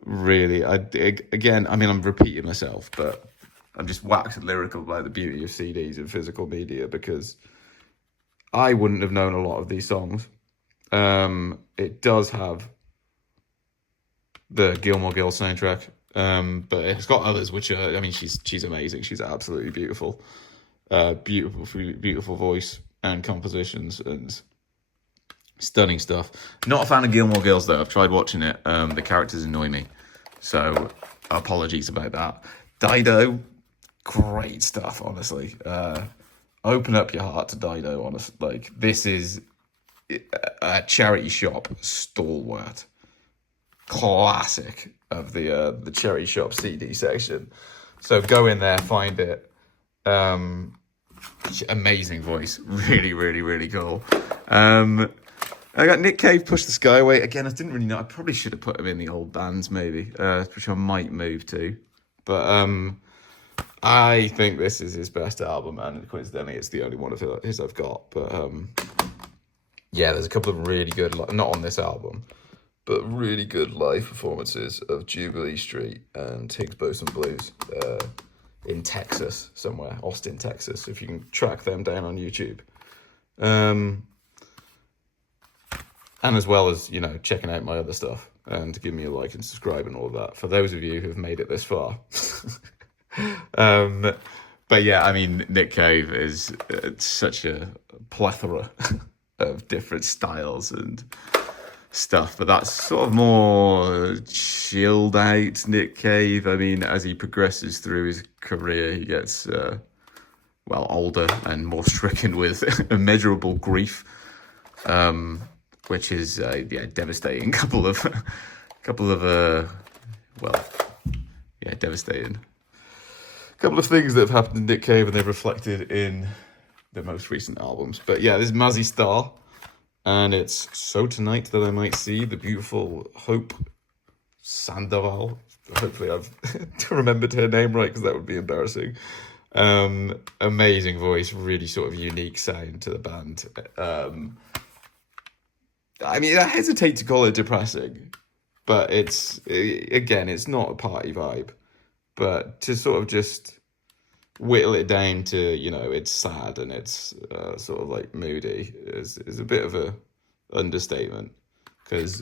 really, I'm repeating myself, but I'm just waxed lyrical about the beauty of CDs and physical media, because I wouldn't have known a lot of these songs. It does have the Gilmore Girls soundtrack, but it's got others which are, I mean, she's amazing. She's absolutely beautiful. Beautiful voice and compositions and stunning stuff. Not a fan of Gilmore Girls though. I've tried watching it. The characters annoy me, so apologies about that. Dido, great stuff, honestly. Open up your heart to Dido, honestly. Like, this is a charity shop stalwart. Classic of the charity shop CD section. So go in there, find it. Amazing voice. Really, really, really cool. I got Nick Cave, Push the Sky Away. Again, I didn't really know. I probably should have put him in the old bands, maybe, which I might move to. But I think this is his best album, and coincidentally, it's the only one of his I've got. But yeah, there's a couple of really good, not on this album, but really good live performances of Jubilee Street and Higgs Boson Blues in Texas somewhere, Austin, Texas, if you can track them down on YouTube. And as well as, checking out my other stuff and give me a like and subscribe and all of that, for those of you who have made it this far. But yeah, I mean, Nick Cave is such a plethora of different styles and stuff, but that's sort of more chilled out Nick Cave. I mean, as he progresses through his career, he gets older and more stricken with immeasurable grief, which is devastating. Devastating. A couple of things that have happened in Nick Cave, and they've reflected in the most recent albums. But yeah, this is Mazzy Star, and it's So Tonight That I Might See the beautiful Hope Sandoval. Hopefully I've remembered her name right, because that would be embarrassing. Amazing voice, really sort of unique sound to the band. I mean, I hesitate to call it depressing, but it's not a party vibe. but to sort of just whittle it down to, you know, it's sad and it's sort of like moody is a bit of a understatement, because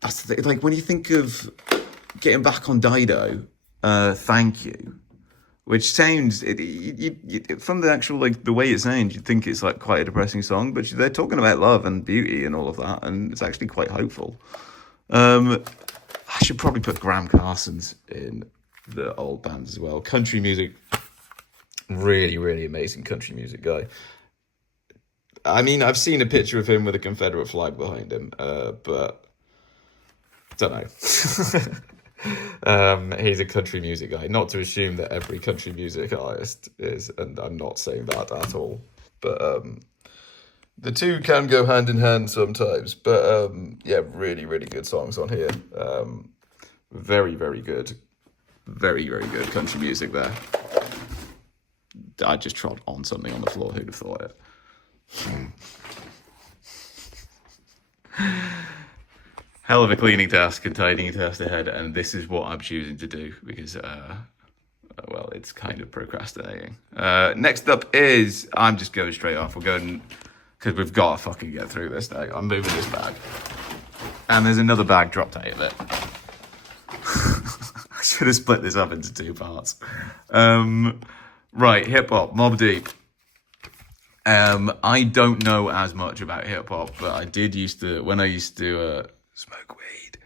that's the thing. Like when you think of getting back on Dido, thank you, which sounds from the actual, like the way it sounds, you'd think it's like quite a depressing song, but they're talking about love and beauty and all of that, and it's actually quite hopeful. I should probably put Graham Carson's in the old bands as well. Country music, really, really amazing country music guy. I mean, I've seen a picture of him with a Confederate flag behind him, but don't know. He's a country music guy. Not to assume that every country music artist is, and I'm not saying that at all. But the two can go hand in hand sometimes. But yeah, really, really good songs on here. Very, very good. Very, very good country music there. I just trod on something on the floor. Who'd have thought it? Hell of a cleaning task and tidying task ahead, and this is what I'm choosing to do because, well, it's kind of procrastinating. Next up is, I'm just going straight off. We're going, because we've got to fucking get through this now. I'm moving this bag. And there's another bag dropped out of it. I should have split this up into two parts. Right, hip hop, Mobb Deep. I don't know as much about hip hop, but I did used to, when I used to smoke weed.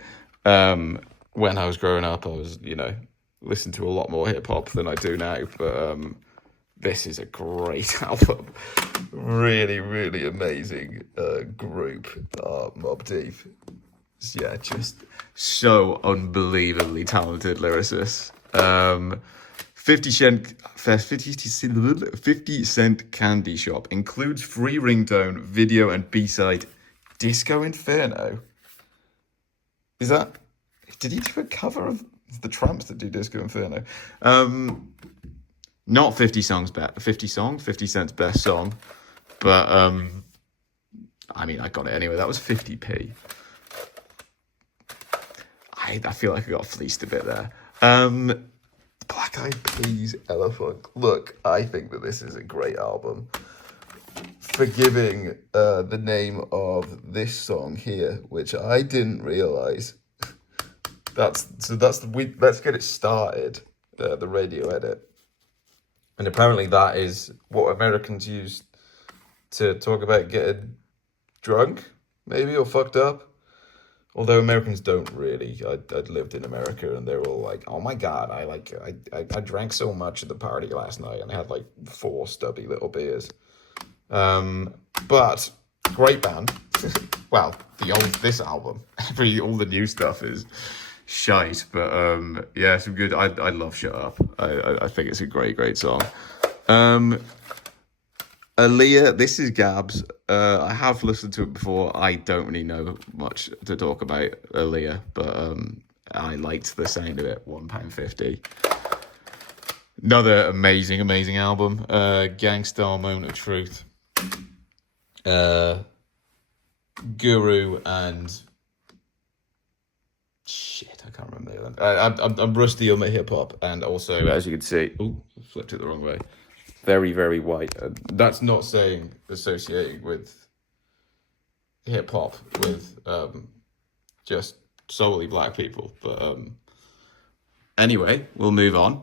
When I was growing up, I was, you know, listen to a lot more hip hop than I do now. But this is a great album. Really, really amazing group, Mobb Deep. Yeah, just so unbelievably talented lyricists. 50 Cent Candy Shop includes free ringtone, video, and B-side Disco Inferno. Is that... Did he do a cover of the Tramps that do Disco Inferno? Not 50 Cent's best song. But, I mean, I got it anyway. That was 50p. I feel like I got fleeced a bit there. Black Eyed Peas, Ella Funk. Look, I think that this is a great album. Forgiving the name of this song here, which I didn't realise. Let's get it started. The radio edit, and apparently that is what Americans use to talk about getting drunk, maybe, or fucked up. Although Americans don't really. I'd lived in America and they're all like, oh my God, I drank so much at the party last night and I had like 4 stubby little beers. But great band. Well, this album, all the new stuff is shite, but yeah, some good. I love Shut Up. I think it's a great song. Aaliyah, this is Gabs. I have listened to it before. I don't really know much to talk about Aaliyah, but I liked the sound of it. £1.50. Another amazing album. Gangstar, Moment of Truth. Guru and shit, I can't remember the other. I'm rusty on my hip hop, and also, as you can see, flipped it the wrong way. Very white. That's not saying associating with hip hop with just solely black people, but anyway, we'll move on.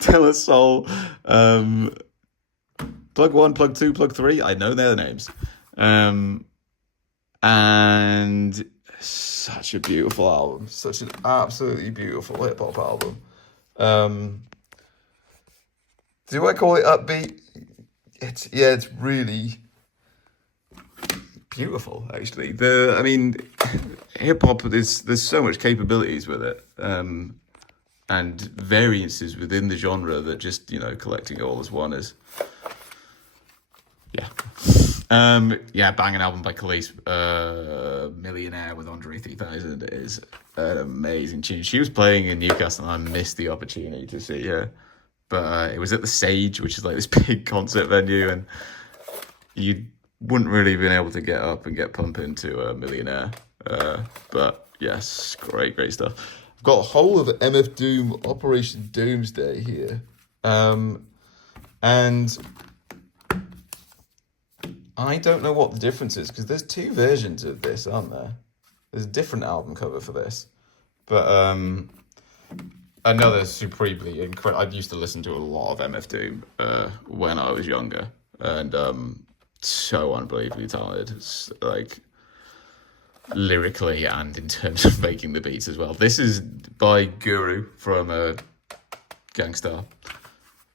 De La Soul, plug 1, plug 2, plug 3. I know their names, and such a beautiful album, such an absolutely beautiful hip hop album. Do I call it upbeat? It's really beautiful, actually. Hip hop, there's so much capabilities with it, and variances within the genre that just, you know, collecting it all as one is, yeah. Banging album by Khalees. Millionaire with Andre 3000 is an amazing tune. She was playing in Newcastle and I missed the opportunity to see her. But it was at the Sage, which is like this big concert venue, and you wouldn't really have been able to get up and get pumping to a Millionaire. But yes, great stuff. I've got a whole of MF Doom Operation Doomsday here. And I don't know what the difference is because there's two versions of this, aren't there? There's a different album cover for this. But another supremely incredible. I used to listen to a lot of MF Doom when I was younger, and so unbelievably talented. It's, like, lyrically and in terms of making the beats as well. This is by Guru from Gang Starr.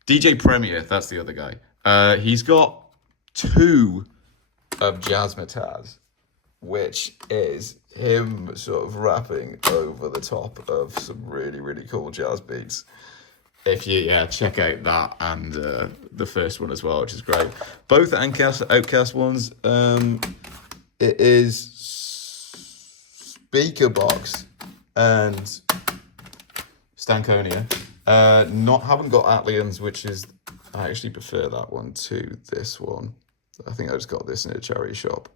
DJ Premier, that's the other guy. He's got two of Jazzmatazz, which is him sort of rapping over the top of some really, really cool jazz beats. If you, check out that and the first one as well, which is great. Both Outcast ones. It is Speakerbox and Stankonia. Haven't got Atlians, which is, I actually prefer that one to this one. I think I just got this in a charity shop.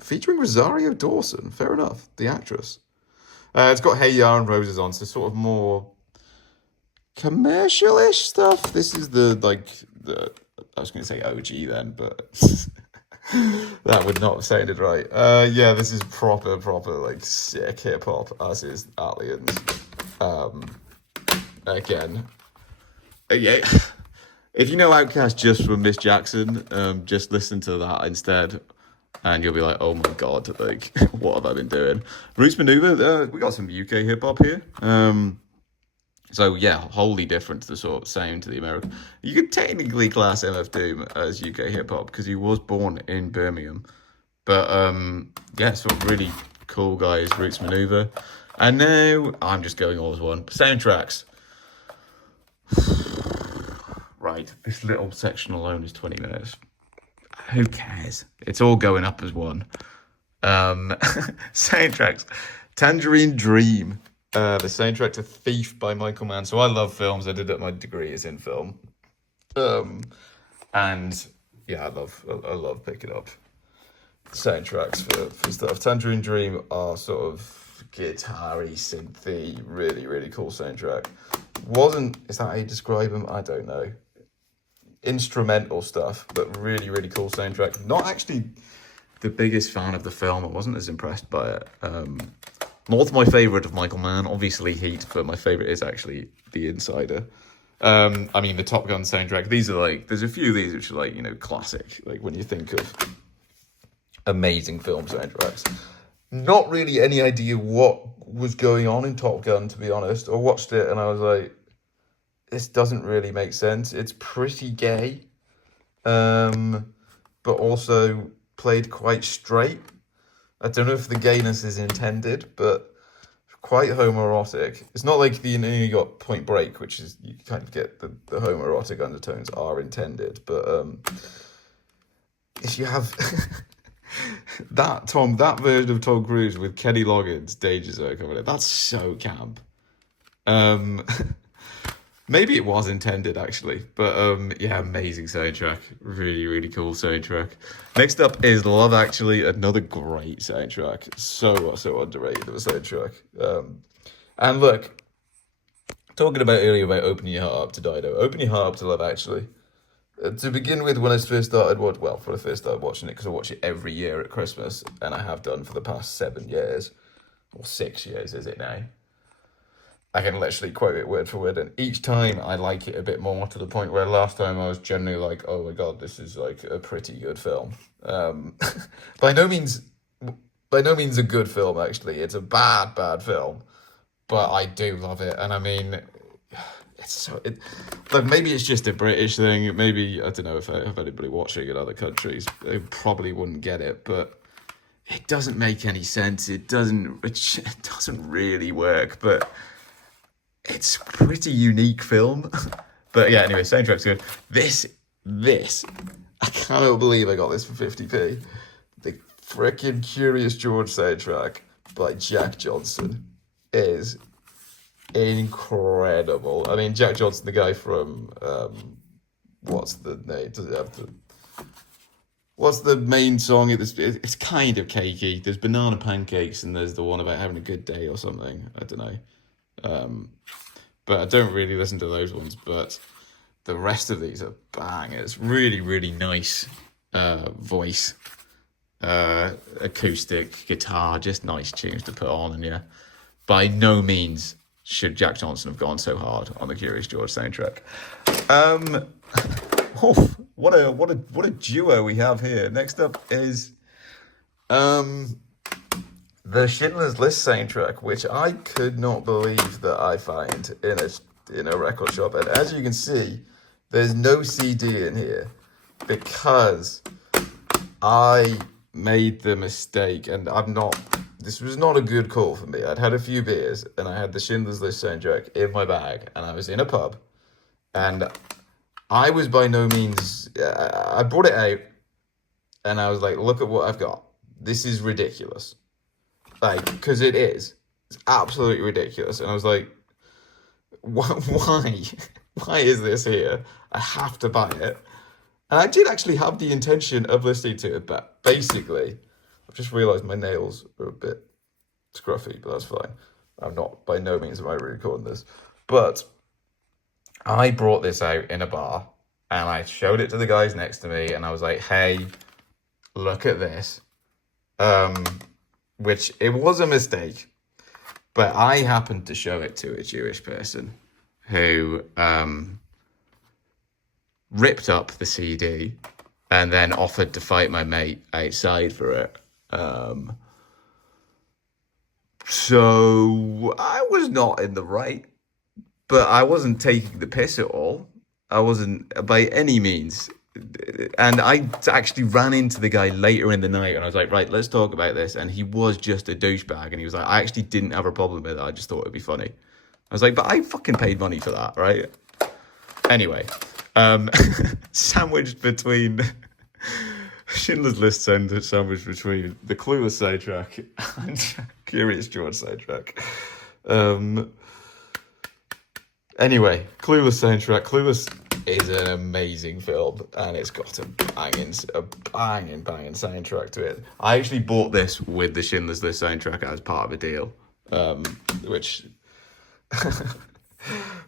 Featuring Rosario Dawson, fair enough, the actress. It's got Hey Ya and Roses on, so sort of more commercial-ish stuff. This is I was going to say OG then, but that would not have sounded right. This is proper, like, sick hip-hop, as is Atlians. Again, if you know Outkast just from Miss Jackson, just listen to that instead, and you'll be like, oh my god, like, what have I been doing? Roots Maneuver, we got some UK hip-hop here. So yeah, wholly different to the sort of sound to the American. You could technically class MF Doom as UK hip-hop because he was born in Birmingham. But sort of really cool guys, Roots Maneuver. And now, I'm just going all as one. Soundtracks. Right, this little section alone is 20 minutes. Who cares? It's all going up as one. Soundtracks. Tangerine Dream. The soundtrack to Thief by Michael Mann. So I love films. I did that. My degree is in film. And yeah, I love picking up soundtracks for stuff. Tangerine Dream are sort of guitar-y, synthy, really, really cool soundtrack. Is that how you describe them? I don't know. Instrumental stuff, but really, really cool soundtrack. Not actually the biggest fan of the film. I wasn't as impressed by it. Not my favourite of Michael Mann, obviously Heat, but my favourite is actually The Insider. The Top Gun soundtrack. These are there's a few of these which are classic. Like when you think of amazing film soundtracks. Not really any idea what was going on in Top Gun, to be honest. I watched it and I was like, this doesn't really make sense. It's pretty gay, but also played quite straight. I don't know if the gayness is intended, but quite homoerotic. It's not like you got Point Break, which is, you kind of get the homoerotic undertones are intended. But if you have that version of Tom Cruise with Kenny Loggins, Danger Zone coming in, that's so camp. Maybe it was intended, actually. But, amazing soundtrack. Really, really cool soundtrack. Next up is Love Actually, another great soundtrack. So underrated of a soundtrack. And look, talking about earlier about opening your heart up to Dido, open your heart up to Love Actually. To begin with, when I first started watching it, because I watch it every year at Christmas, and I have done for the past 7 years, or 6 years, is it now? I can literally quote it word for word, and each time I like it a bit more, to the point where last time I was generally like, oh my god, this is like a pretty good film. By no means a good film, actually. It's a bad film, but I do love it. And I mean, maybe it's just a British thing. Maybe, I don't know if anybody watching in other countries, they probably wouldn't get it, but it doesn't make any sense. It doesn't really work, but it's a pretty unique film. But yeah, anyway, soundtrack's good. This, I cannot believe I got this for 50p. The frickin' Curious George soundtrack by Jack Johnson is incredible. I mean, Jack Johnson, the guy from, what's the name? Does it have what's the main song? It's kind of cakey. There's Banana Pancakes, and there's the one about having a good day or something. I don't know. But I don't really listen to those ones. But the rest of these are bangers. Really, really nice voice, acoustic guitar, just nice tunes to put on. And yeah, by no means should Jack Johnson have gone so hard on the Curious George soundtrack. Oh, what a duo we have here. Next up is the Schindler's List soundtrack, which I could not believe that I find in a record shop. And as you can see, there's no CD in here because I made the mistake, and this was not a good call for me. I'd had a few beers and I had the Schindler's List soundtrack in my bag, and I was in a pub, and I was by no means, I brought it out and I was like, look at what I've got. This is ridiculous. Like, because it is. It's absolutely ridiculous. And I was like, why? Why is this here? I have to buy it. And I did actually have the intention of listening to it, but basically, I've just realised my nails are a bit scruffy, but that's fine. I'm not, by no means am I recording this. But I brought this out in a bar and I showed it to the guys next to me and I was like, hey, look at this. Which it was a mistake, but I happened to show it to a Jewish person who ripped up the CD and then offered to fight my mate outside for it. So I was not in the right. But I wasn't taking the piss at all. I wasn't by any means. And I actually ran into the guy later in the night and I was like, right, let's talk about this. And he was just a douchebag. And he was like, I actually didn't have a problem with it. I just thought it'd be funny. I was like, but I fucking paid money for that, right? Anyway, sandwiched between Schindler's List sandwiched between the Clueless soundtrack and Curious George soundtrack. Anyway, Clueless soundtrack. Clueless is an amazing film, and it's got a banging soundtrack to it. I actually bought this with the Schindler's List soundtrack as part of a deal, which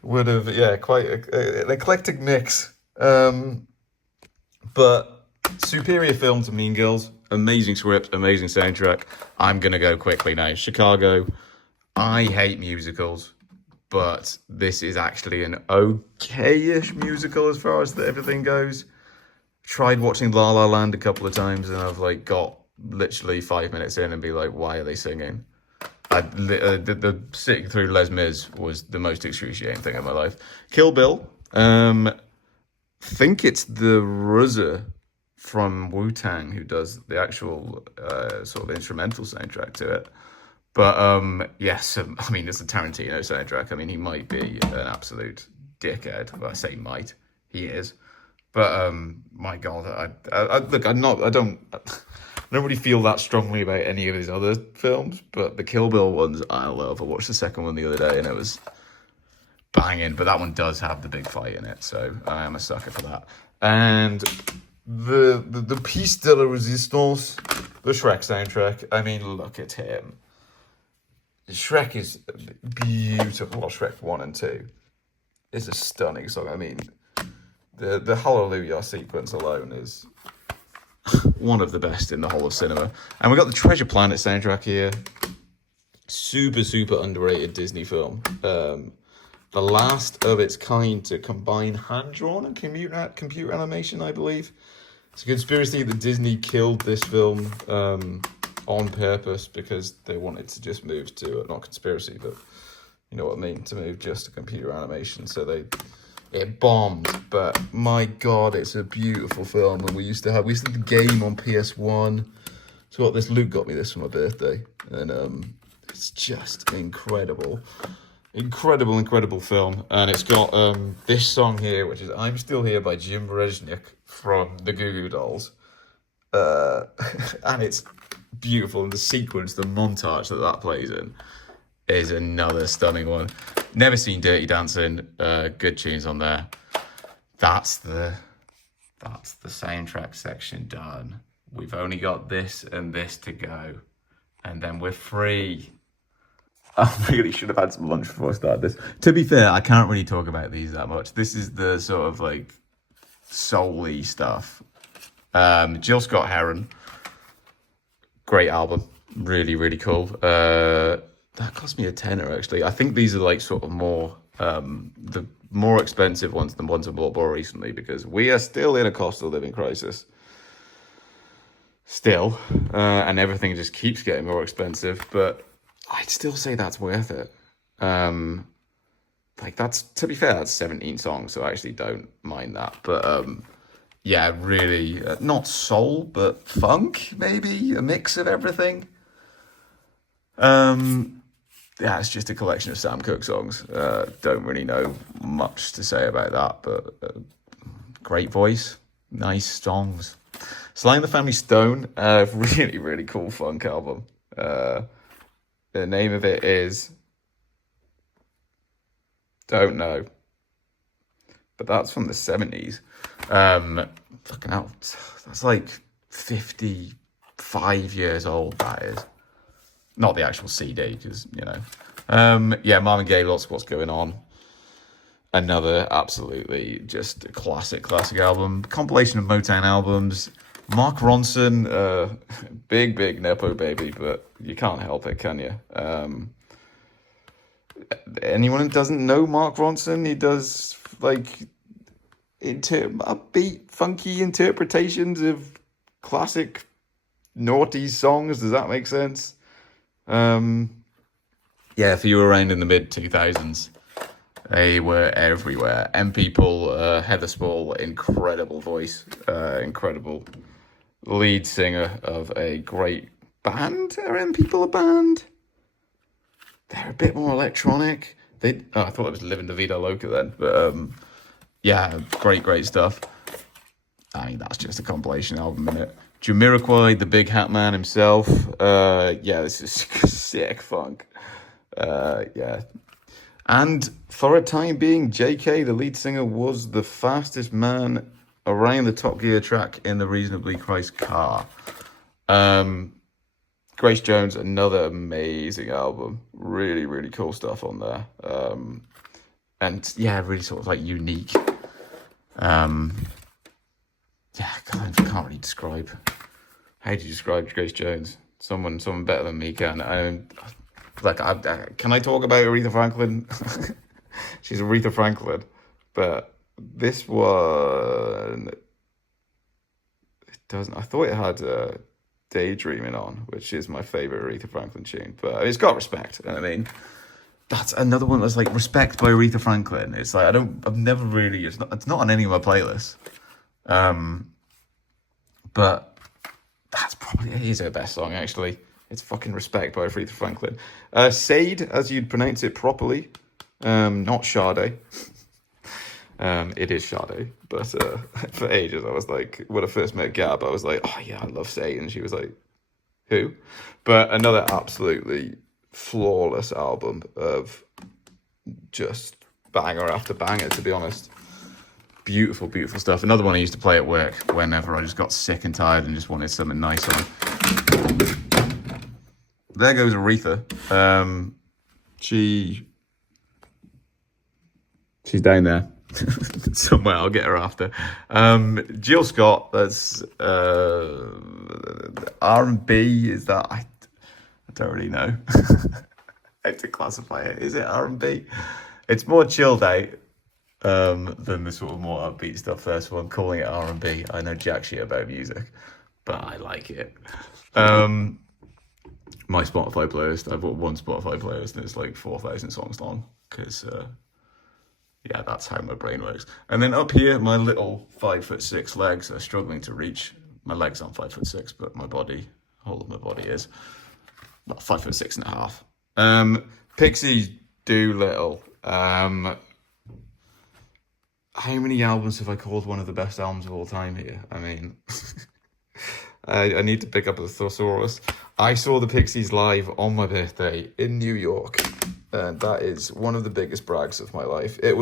would have, quite an eclectic mix. But superior film to Mean Girls. Amazing script, amazing soundtrack. I'm gonna go quickly now. Chicago. I hate musicals, but this is actually an okay-ish musical as far as everything goes. Tried watching La La Land a couple of times, and I've got literally 5 minutes in and be like, why are they singing? The sitting through Les Mis was the most excruciating thing in my life. Kill Bill. Think it's the RZA from Wu-Tang who does the actual sort of instrumental soundtrack to it. But yes, I mean, it's a Tarantino soundtrack. I mean, he might be an absolute dickhead. Well, I say might, he is. But my God, I don't really feel that strongly about any of his other films. But the Kill Bill ones, I love. I watched the second one the other day, and it was banging. But that one does have the big fight in it, so I am a sucker for that. And the piece de la resistance, the Shrek soundtrack. I mean, look at him. Shrek is beautiful. Well, Shrek 1 and 2 is a stunning song. I mean, the Hallelujah sequence alone is one of the best in the whole of cinema. And we got the Treasure Planet soundtrack here. Super, super underrated Disney film. The last of its kind to combine hand-drawn and computer animation, I believe. It's a conspiracy that Disney killed this film on purpose because they wanted to just move to, not conspiracy, but you know what I mean, to move just to computer animation. So it bombed, but my God, it's a beautiful film. And we used to have the game on PS1. So Luke got me this for my birthday, and it's just incredible. Incredible film. And it's got this song here, which is I'm Still Here by Jim Brezhnik from the Goo Goo Dolls. And it's beautiful, and the sequence, the montage that plays in is another stunning one. Never seen Dirty Dancing. Good tunes on there. That's the That's the soundtrack section done. We've only got this and this to go, and then we're free. I really should have had some lunch before I started this. To be fair, I can't really talk about these that much. This is the sort of like soul-y stuff. Jill Scott Heron, great album, really really cool. That cost me a tenner actually. I think these are like sort of more the more expensive ones than ones I bought more recently, because we are still in a cost of living crisis. Still, and everything just keeps getting more expensive, but I'd still say that's worth it. Like that's, to be fair, that's 17 songs, so I actually don't mind that. But yeah, really, not soul, but funk, maybe a mix of everything. Yeah, it's just a collection of Sam Cooke songs. Don't really know much to say about that, but great voice, nice songs. Sly and the Family Stone, really, really cool funk album. The name of it is, don't know, but that's from the 70s. Fucking hell, that's like 55 years old, that is. Not the actual CD, because, you know. Yeah, Marvin Gaye, Lots of What's Going On. Another absolutely just classic album. Compilation of Motown albums. Mark Ronson, big Nepo baby, but you can't help it, can you? Anyone who doesn't know Mark Ronson, he does like upbeat, funky interpretations of classic naughty songs. Does that make sense? Yeah, if you were around in the mid 2000s, they were everywhere. M People, Heather Small, incredible voice, incredible lead singer of a great band. Are M People a band? They're a bit more electronic. I thought it was Living La Vida Loca then, but yeah, great stuff. I mean, that's just a compilation album, isn't it? Jamiroquai, the Big Hat Man himself. Yeah, this is sick funk. Yeah. And for a time being, JK, the lead singer, was the fastest man around the Top Gear track in the Reasonably Priced Car. Grace Jones, another amazing album. Really, really cool stuff on there. And yeah, really sort of like unique. Yeah, I can't really describe. How do you describe Grace Jones? Someone better than me can. Can I talk about Aretha Franklin? She's Aretha Franklin, but this one, it doesn't. I thought it had Daydreaming on, which is my favorite Aretha Franklin tune, but it's got Respect, and I mean, that's another one that's like Respect by Aretha Franklin. It's like I've never really. It's not on any of my playlists. But that's probably, it is her best song, actually. It's fucking Respect by Aretha Franklin. Sade, as you'd pronounce it properly. Not Sade. It is Sade. But for ages, I was like, when I first met Gab, I was like, oh yeah, I love Sade. And she was like, who? But another absolutely flawless album of just banger after banger, to be honest. Beautiful stuff. Another one I used to play at work whenever I just got sick and tired and just wanted something nice on. There goes Aretha. She's down there somewhere. I'll get her after. Jill Scott. That's R&B. Is that? I don't really know how to classify it. Is it R&B? It's more chilled out. Than the sort of more upbeat stuff there, so I'm calling it R&B. I know jack shit about music, but I like it. My Spotify playlist, I've got one Spotify playlist and it's like 4,000 songs long, because yeah, that's how my brain works. And then up here, my little 5'6" legs are struggling to reach. My legs aren't 5'6", but my body, whole of my body is about 5'6.5". Pixies, Doolittle. How many albums have I called one of the best albums of all time here? I mean, I need to pick up a thesaurus. I saw the Pixies live on my birthday in New York, and that is one of the biggest brags of my life. It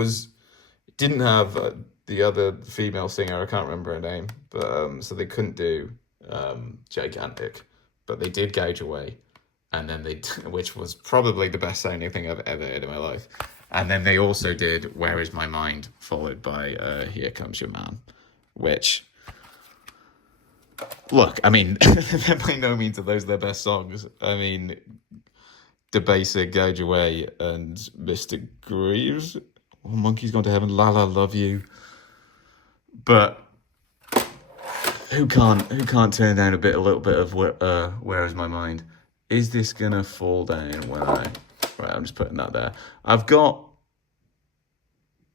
didn't have the other female singer, I can't remember her name, but so they couldn't do Gigantic, but they did Gouge Away, and then which was probably the best sounding thing I've ever heard in my life. And then they also did Where Is My Mind, followed by Here Comes Your Man, which, look, I mean, by no means are those their best songs. I mean, the basic Gouge Away and Mr. Greaves, oh, Monkey's Gone to Heaven, La La Love You. But who can't turn down a little bit of Where Is My Mind? Is this gonna fall down when right, I'm just putting that there. I thought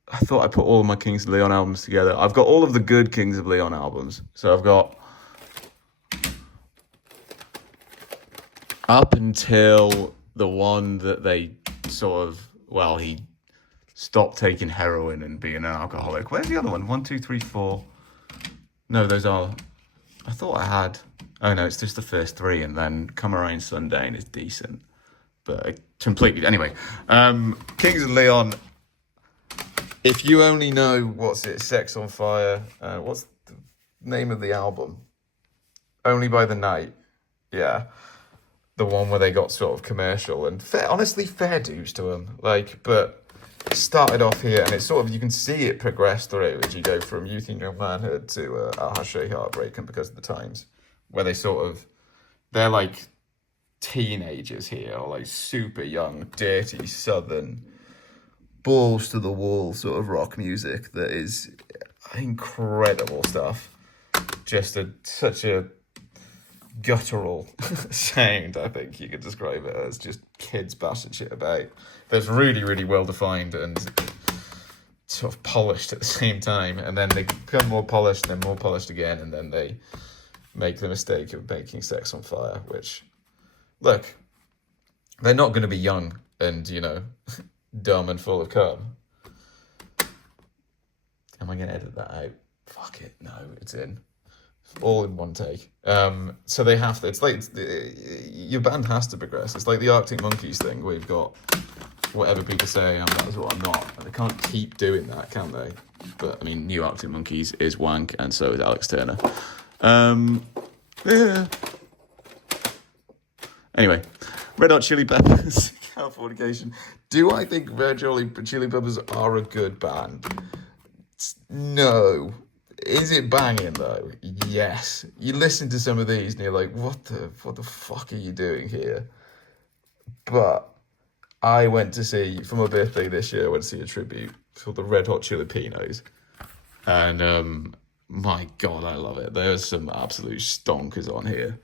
I put all of my Kings of Leon albums together. I've got all of the good Kings of Leon albums. So I've got up until the one that they sort of, well, he stopped taking heroin and being an alcoholic. Where's the other one? 1, 2, 3, 4. No, those are, I thought I had, oh no, it's just the first 3, and then Come Around Sundown is decent. But completely, anyway. Kings of Leon, if you only know, Sex on Fire, what's the name of the album? Only by the Night. Yeah. The one where they got sort of commercial, and honestly, fair dues to them. Like, but started off here, and it's sort of, you can see it progress through as you go from Youth in Young Manhood to I'll Hashay Heartbreaking Because of the Times, where they're like teenagers here, or like super young, dirty, southern, balls to the wall sort of rock music that is incredible stuff. Just such a guttural sound, I think you could describe it as, just kids bashing shit about. That's really, really well defined and sort of polished at the same time, and then they become more polished, then more polished again, and then they make the mistake of making Sex on Fire, which, look, they're not going to be young and, dumb and full of cum. Am I going to edit that out? Fuck it, no, it's in. All in one take. So they have to, your band has to progress. It's like the Arctic Monkeys thing, where you've got whatever people say, that is what I'm not. And they can't keep doing that, can they? But, I mean, New Arctic Monkeys is wank, and so is Alex Turner. Yeah. Anyway, Red Hot Chili Peppers, Californication. Do I think Red Hot Chili Peppers are a good band? No. Is it banging though? Yes. You listen to some of these and you're like, what the fuck are you doing here? But I went to see, for my birthday this year, I went to see a tribute for the Red Hot Chilipinos. And my God, I love it. There's some absolute stonkers on here.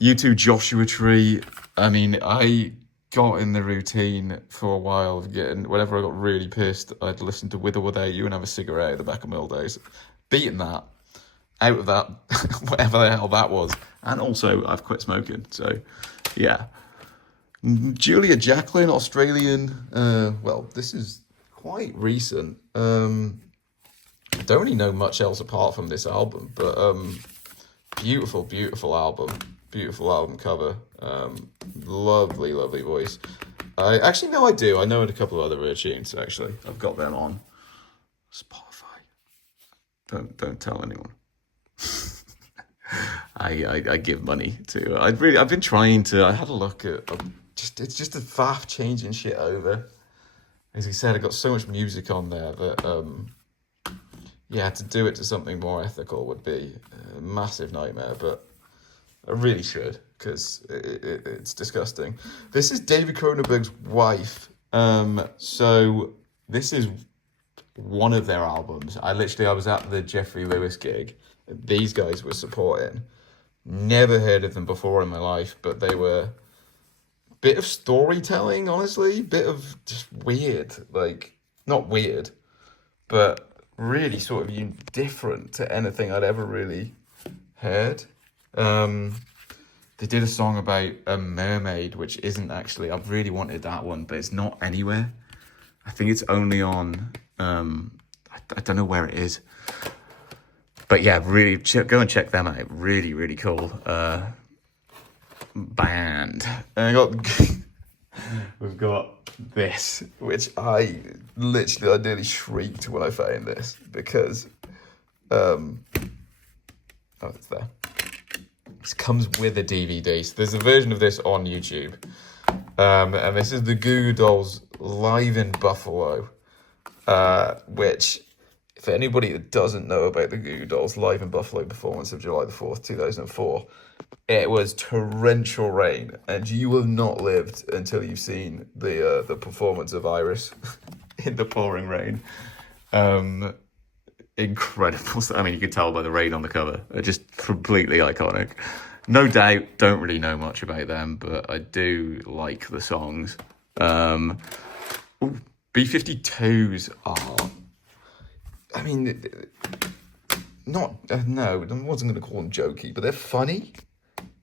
U2 Joshua Tree. I mean, I got in the routine for a while of whenever I got really pissed, I'd listen to With or Without You and have a cigarette at the back of my old days. Beating that, out of that, whatever the hell that was. And also, I've quit smoking, so, yeah. Julia Jacqueline, Australian, well, this is quite recent. I don't really know much else apart from this album, but beautiful, beautiful album. Beautiful album cover. Lovely, lovely voice. I do. I know a couple of other rare tunes, actually. I've got them on Spotify. Don't tell anyone. I give money to. I've been trying to. I had a look at. It's just a faff changing shit over. As he said, I got so much music on there that to do it to something more ethical would be a massive nightmare. But I really should, because it's disgusting. This is David Cronenberg's wife. So this is one of their albums. I was at the Jeffrey Lewis gig. These guys were supporting. Never heard of them before in my life, but they were a bit of storytelling, honestly. Bit of just weird. Like, not weird, but really sort of different to anything I'd ever really heard. They did a song about a mermaid, which isn't actually, I've really wanted that one, but it's not anywhere. I think it's only on, I don't know where it is. But yeah, really, go and check them out. Really, really cool band. And we've got this, which I nearly shrieked when I found this because, oh, it's there. This comes with a DVD. So there's a version of this on YouTube. And this is the Goo Goo Dolls live in Buffalo, which, for anybody that doesn't know about the Goo Goo Dolls live in Buffalo performance of July the 4th, 2004, it was torrential rain, and you have not lived until you've seen the performance of Iris in the pouring rain. Incredible. I mean, you could tell by the rain on the cover. They're just completely iconic. No doubt, don't really know much about them, but I do like the songs. B-52s are, I mean, not, no, I wasn't going to call them jokey, but they're funny.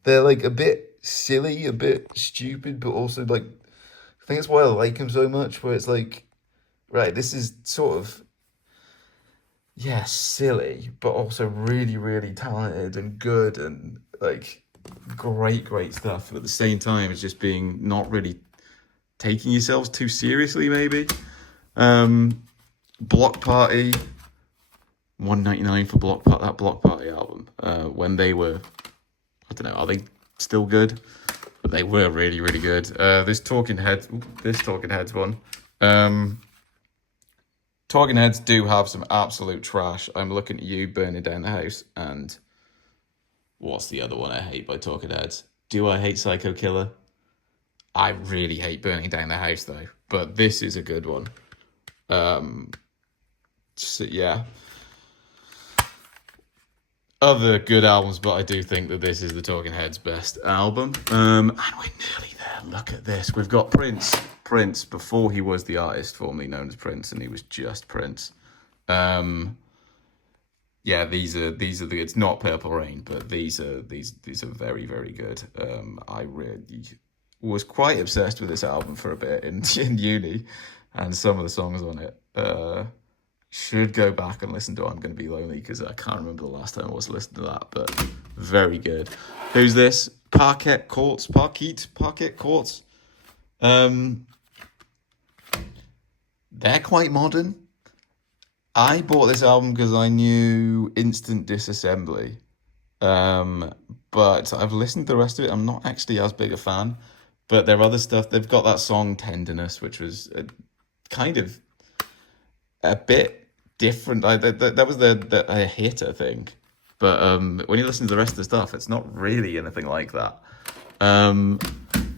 They're like a bit silly, a bit stupid, but also like, I think that's why I like them so much, where it's like, right, this is sort of, yeah, silly, but also really, really talented and good and like great stuff. But at the same time, it's just being not really taking yourselves too seriously, maybe. Block Party, $1.99 for that Block Party album. When they were, I don't know, are they still good? But they were really, really good. This Talking Heads one. Talking Heads do have some absolute trash. I'm looking at you, Burning Down the House, and what's the other one I hate by Talking Heads? Do I hate Psycho Killer? I really hate Burning Down the House though, but this is a good one. So yeah. Other good albums, but I do think that this is the Talking Heads' best album. And we're nearly there. Look at this. We've got Prince. Prince, before he was the artist formerly known as Prince, and he was just Prince. Yeah, these are the. It's not Purple Rain, but these are very, very good. I really was quite obsessed with this album for a bit in uni, and some of the songs on it. Should go back and listen to I'm Gonna Be Lonely, because I can't remember the last time I was listening to that, but very good. Who's this? Parquet Courts. They're quite modern. I bought this album because I knew Instant Disassembly, but I've listened to the rest of it. I'm not actually as big a fan, but their other stuff, they've got that song Tenderness, which was kind of a bit different. That was a hit, I think. But when you listen to the rest of the stuff, it's not really anything like that.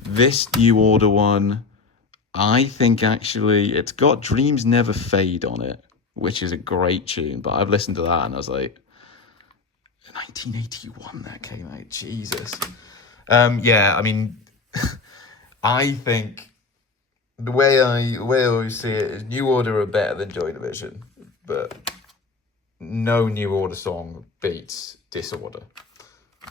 This New Order one, I think actually it's got Dreams Never Fade on it, which is a great tune. But I've listened to that and I was like, 1981 that came out. Jesus. Yeah, I mean, I think the way I always see it is New Order are better than Joy Division, but no New Order song beats Disorder.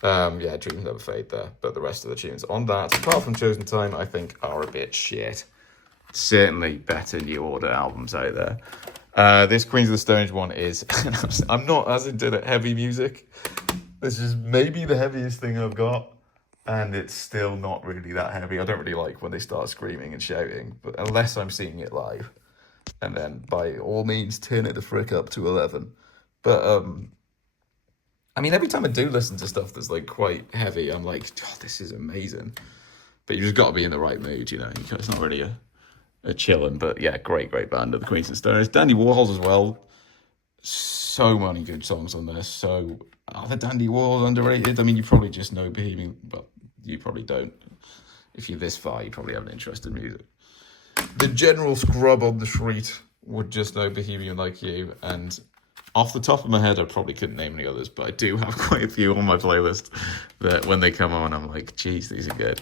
Yeah, Dreams Never Fade there, but the rest of the tunes on that, apart from Chosen Time, I think are a bit shit. Certainly better New Order albums out there. This Queens of the Stone Age one is, I'm not as into heavy music. This is maybe the heaviest thing I've got, and it's still not really that heavy. I don't really like when they start screaming and shouting, but unless I'm seeing it live. And then by all means, turn it the frick up to 11. But, I mean, every time I do listen to stuff that's like quite heavy, I'm like, oh, this is amazing. But you just got to be in the right mood, you know. It's not really a chilling, but yeah, great band of the Queens and Stoners. Dandy Warhols as well. So many good songs on there. So are the Dandy Warhols underrated? I mean, you probably just know Bohemian, but you probably don't. If you're this far, you probably have an interest in music. The general scrub on the street would just know Bohemian Like You, and off the top of my head, I probably couldn't name any others, but I do have quite a few on my playlist that when they come on, I'm like, geez, these are good.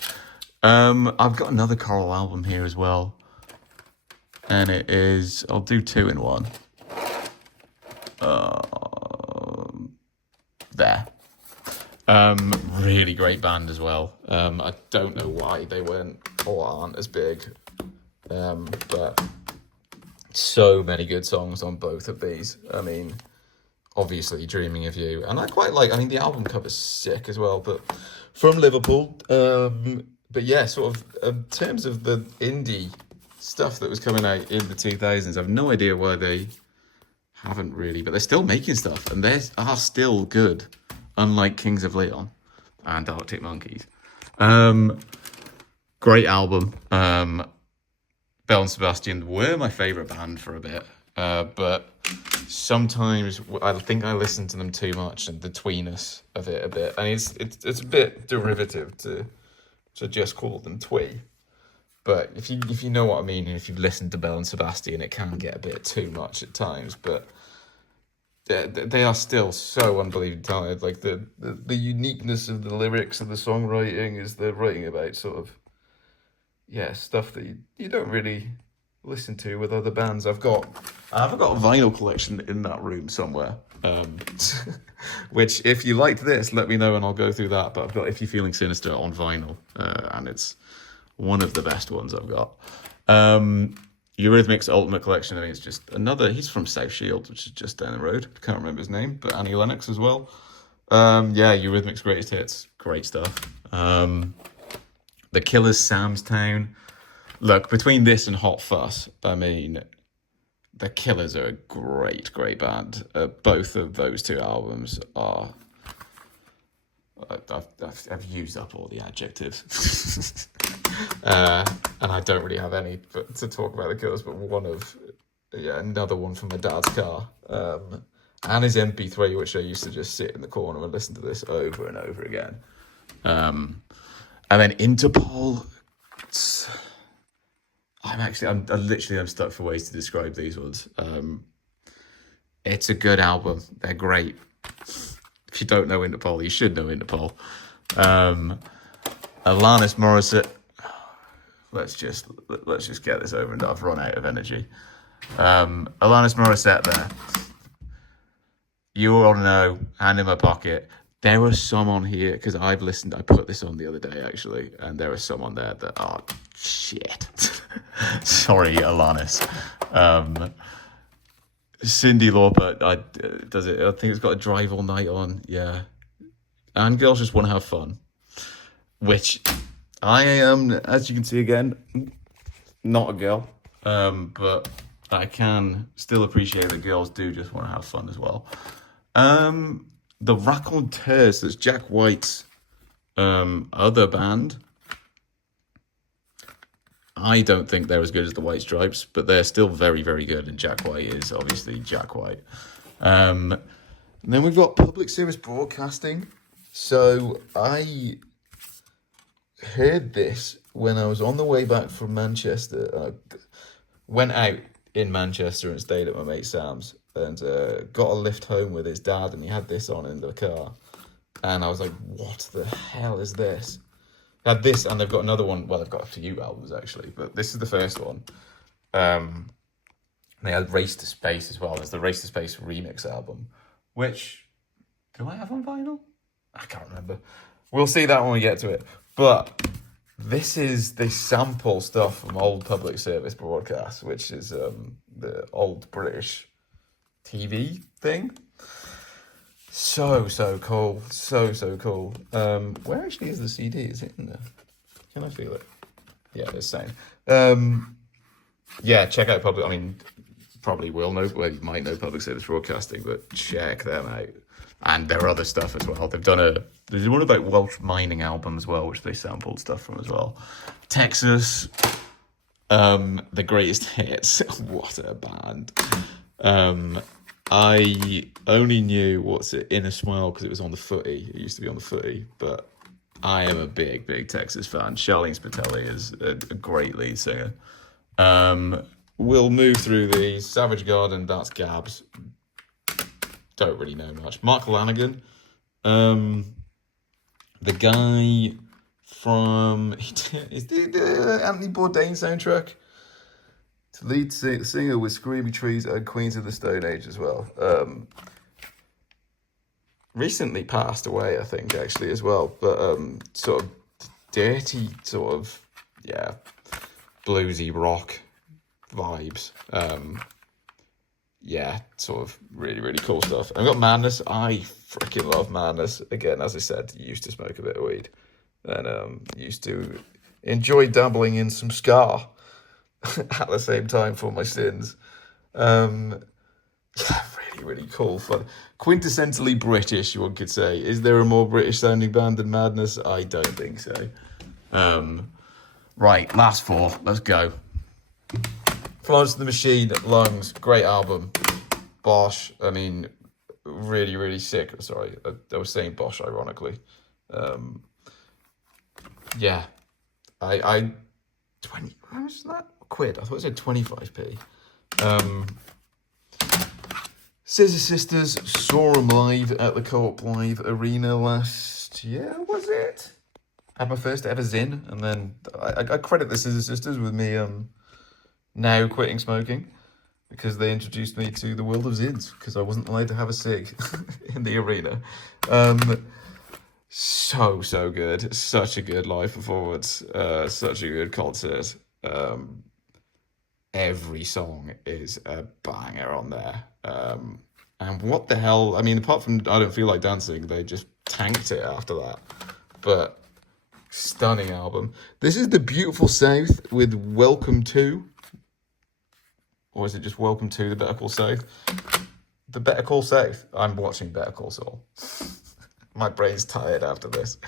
I've got another Coral album here as well, and it is, I'll do two in one. There. Really great band as well. I don't know why they weren't or aren't as big, but so many good songs on both of these. I mean, obviously Dreaming of You, and I quite like, I mean, the album cover's sick as well, but from Liverpool. But yeah, sort of in terms of the indie stuff that was coming out in the 2000s. I've no idea why they haven't really, but they're still making stuff, and they are still good, unlike Kings of Leon and Arctic Monkeys. Great album. Belle and Sebastian were my favourite band for a bit, but sometimes I think I listen to them too much and the tweeness of it a bit, and it's a bit derivative to just call them twee. But if you know what I mean, and if you've listened to Belle and Sebastian, it can get a bit too much at times. But they are still so unbelievably talented. Like the uniqueness of the lyrics and the songwriting is they're writing about sort of stuff that you don't really listen to with other bands. I've got a vinyl collection in that room somewhere. Which, if you liked this, let me know and I'll go through that. But I've got If You're Feeling Sinister on vinyl, and it's one of the best ones I've got. Eurythmics Ultimate Collection, I think it's just another. He's from South Shield, which is just down the road. I can't remember his name, but Annie Lennox as well. Eurythmics Greatest Hits, great stuff. The Killers, Sam's Town. Look, between this and Hot Fuss, I mean, the Killers are a great band. Both of those two albums are... I've used up all the adjectives. And I don't really have any to talk about the Killers, but another one from my dad's car. And his MP3, which I used to just sit in the corner and listen to this over and over again. And then Interpol... I'm stuck for ways to describe these ones. It's a good album. They're great. If you don't know Interpol, you should know Interpol. Alanis Morissette. Let's just get this over and I've run out of energy. Alanis Morissette there. You all know, Hand in My Pocket. There are some on here, because I put this on the other day actually, and there are some on there that are shit. Sorry, Alanis. Cyndi Lauper, does it? I think it's got a Drive All Night on, yeah. And Girls Just Want to Have Fun, which I am, as you can see again, not a girl, but I can still appreciate that girls do just want to have fun as well. The Raconteurs, that's Jack White's other band. I don't think they're as good as the White Stripes, but they're still very, very good, and Jack White is obviously Jack White. Then we've got Public Service Broadcasting. So I heard this when I was on the way back from Manchester. I went out in Manchester and stayed at my mate Sam's, and got a lift home with his dad, and he had this on in the car, and I was like, what the hell is this? They had this, and they've got another one. Well, they've got a few albums actually, but this is the first one. They had Race to Space as well. There's the Race to Space remix album, which, do I have on vinyl? I can't remember. We'll see that when we get to it. But they sample stuff from old public service broadcasts, which is the old British TV thing. So cool. So cool. Where actually is the CD? Is it in there? Can I feel it? Yeah, it's saying. Check out public. I mean, probably will know. Well, you might know Public Service Broadcasting, but check them out. And their other stuff as well. There's one about Welsh mining album as well, which they sampled stuff from as well. Texas, the Greatest Hits. What a band. I only knew Inner Smile because it was on the Footy. It used to be on the Footy, but I am a big Texas fan. Charlene Spitali is a great lead singer. We'll move through these. Savage Garden, that's Gabs. Don't really know much. Mark Lanigan, the guy from is the Anthony Bourdain soundtrack. To lead singer with Screamy Trees and Queens of the Stone Age as well. Recently passed away, I think, actually, as well. But sort of dirty, bluesy rock vibes. Sort of really, really cool stuff. I've got Madness. I freaking love Madness. Again, as I said, used to smoke a bit of weed. And used to enjoy dabbling in some ska. at the same time for my sins. Yeah, really, really cool. Fun. Quintessentially British, one could say. Is there a more British sounding band than Madness? I don't think so. Right, last four. Let's go. Florence and the Machine, Lungs, great album. Bosch, I mean, really, really sick. Sorry, I was saying Bosch ironically. Yeah, I 20. How much is that? Quid. I thought it said 25p. Scissor Sisters saw them live at the Co-op Live Arena last year. Was it? Had my first ever Zin, and then I credit the Scissor Sisters with me now quitting smoking, because they introduced me to the world of Zins, because I wasn't allowed to have a cig in the arena. So good. Such a good live performance. Such a good concert. Every song is a banger on there. And what the hell? I mean, apart from I Don't Feel Like Dancing, they just tanked it after that. But stunning album. This is The Beautiful South with Welcome To. Or is it just Welcome To the Better Call South? The Better Call South. I'm watching Better Call Saul. My brain's tired after this.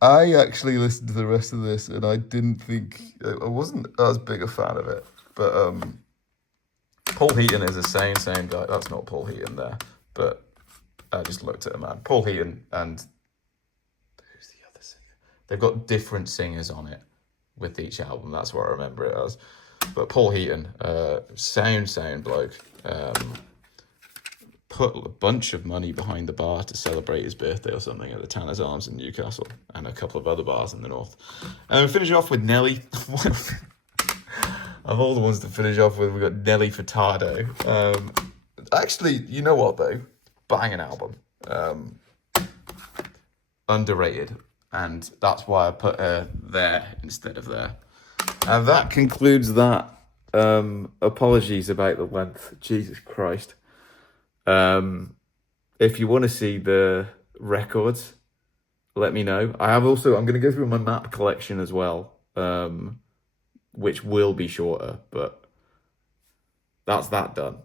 I actually listened to the rest of this and I didn't think... I wasn't as big a fan of it. But Paul Heaton is the same guy. That's not Paul Heaton there. But I just looked at him, man. Paul Heaton and... Who's the other singer? They've got different singers on it with each album. That's what I remember it as. But Paul Heaton, sound bloke, put a bunch of money behind the bar to celebrate his birthday or something at the Tanner's Arms in Newcastle, and a couple of other bars in the north. And we finish off with Nelly. Of all the ones to finish off with, we've got Nelly Furtado. Actually, you know what though? Banging album. Underrated. And that's why I put her there instead of there. And that concludes that. Apologies about the length. Jesus Christ. If you want to see the records, let me know. I'm going to go through my map collection as well, which will be shorter, but that's that done.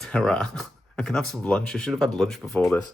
Ta-ra. I can have some lunch. I should have had lunch before this.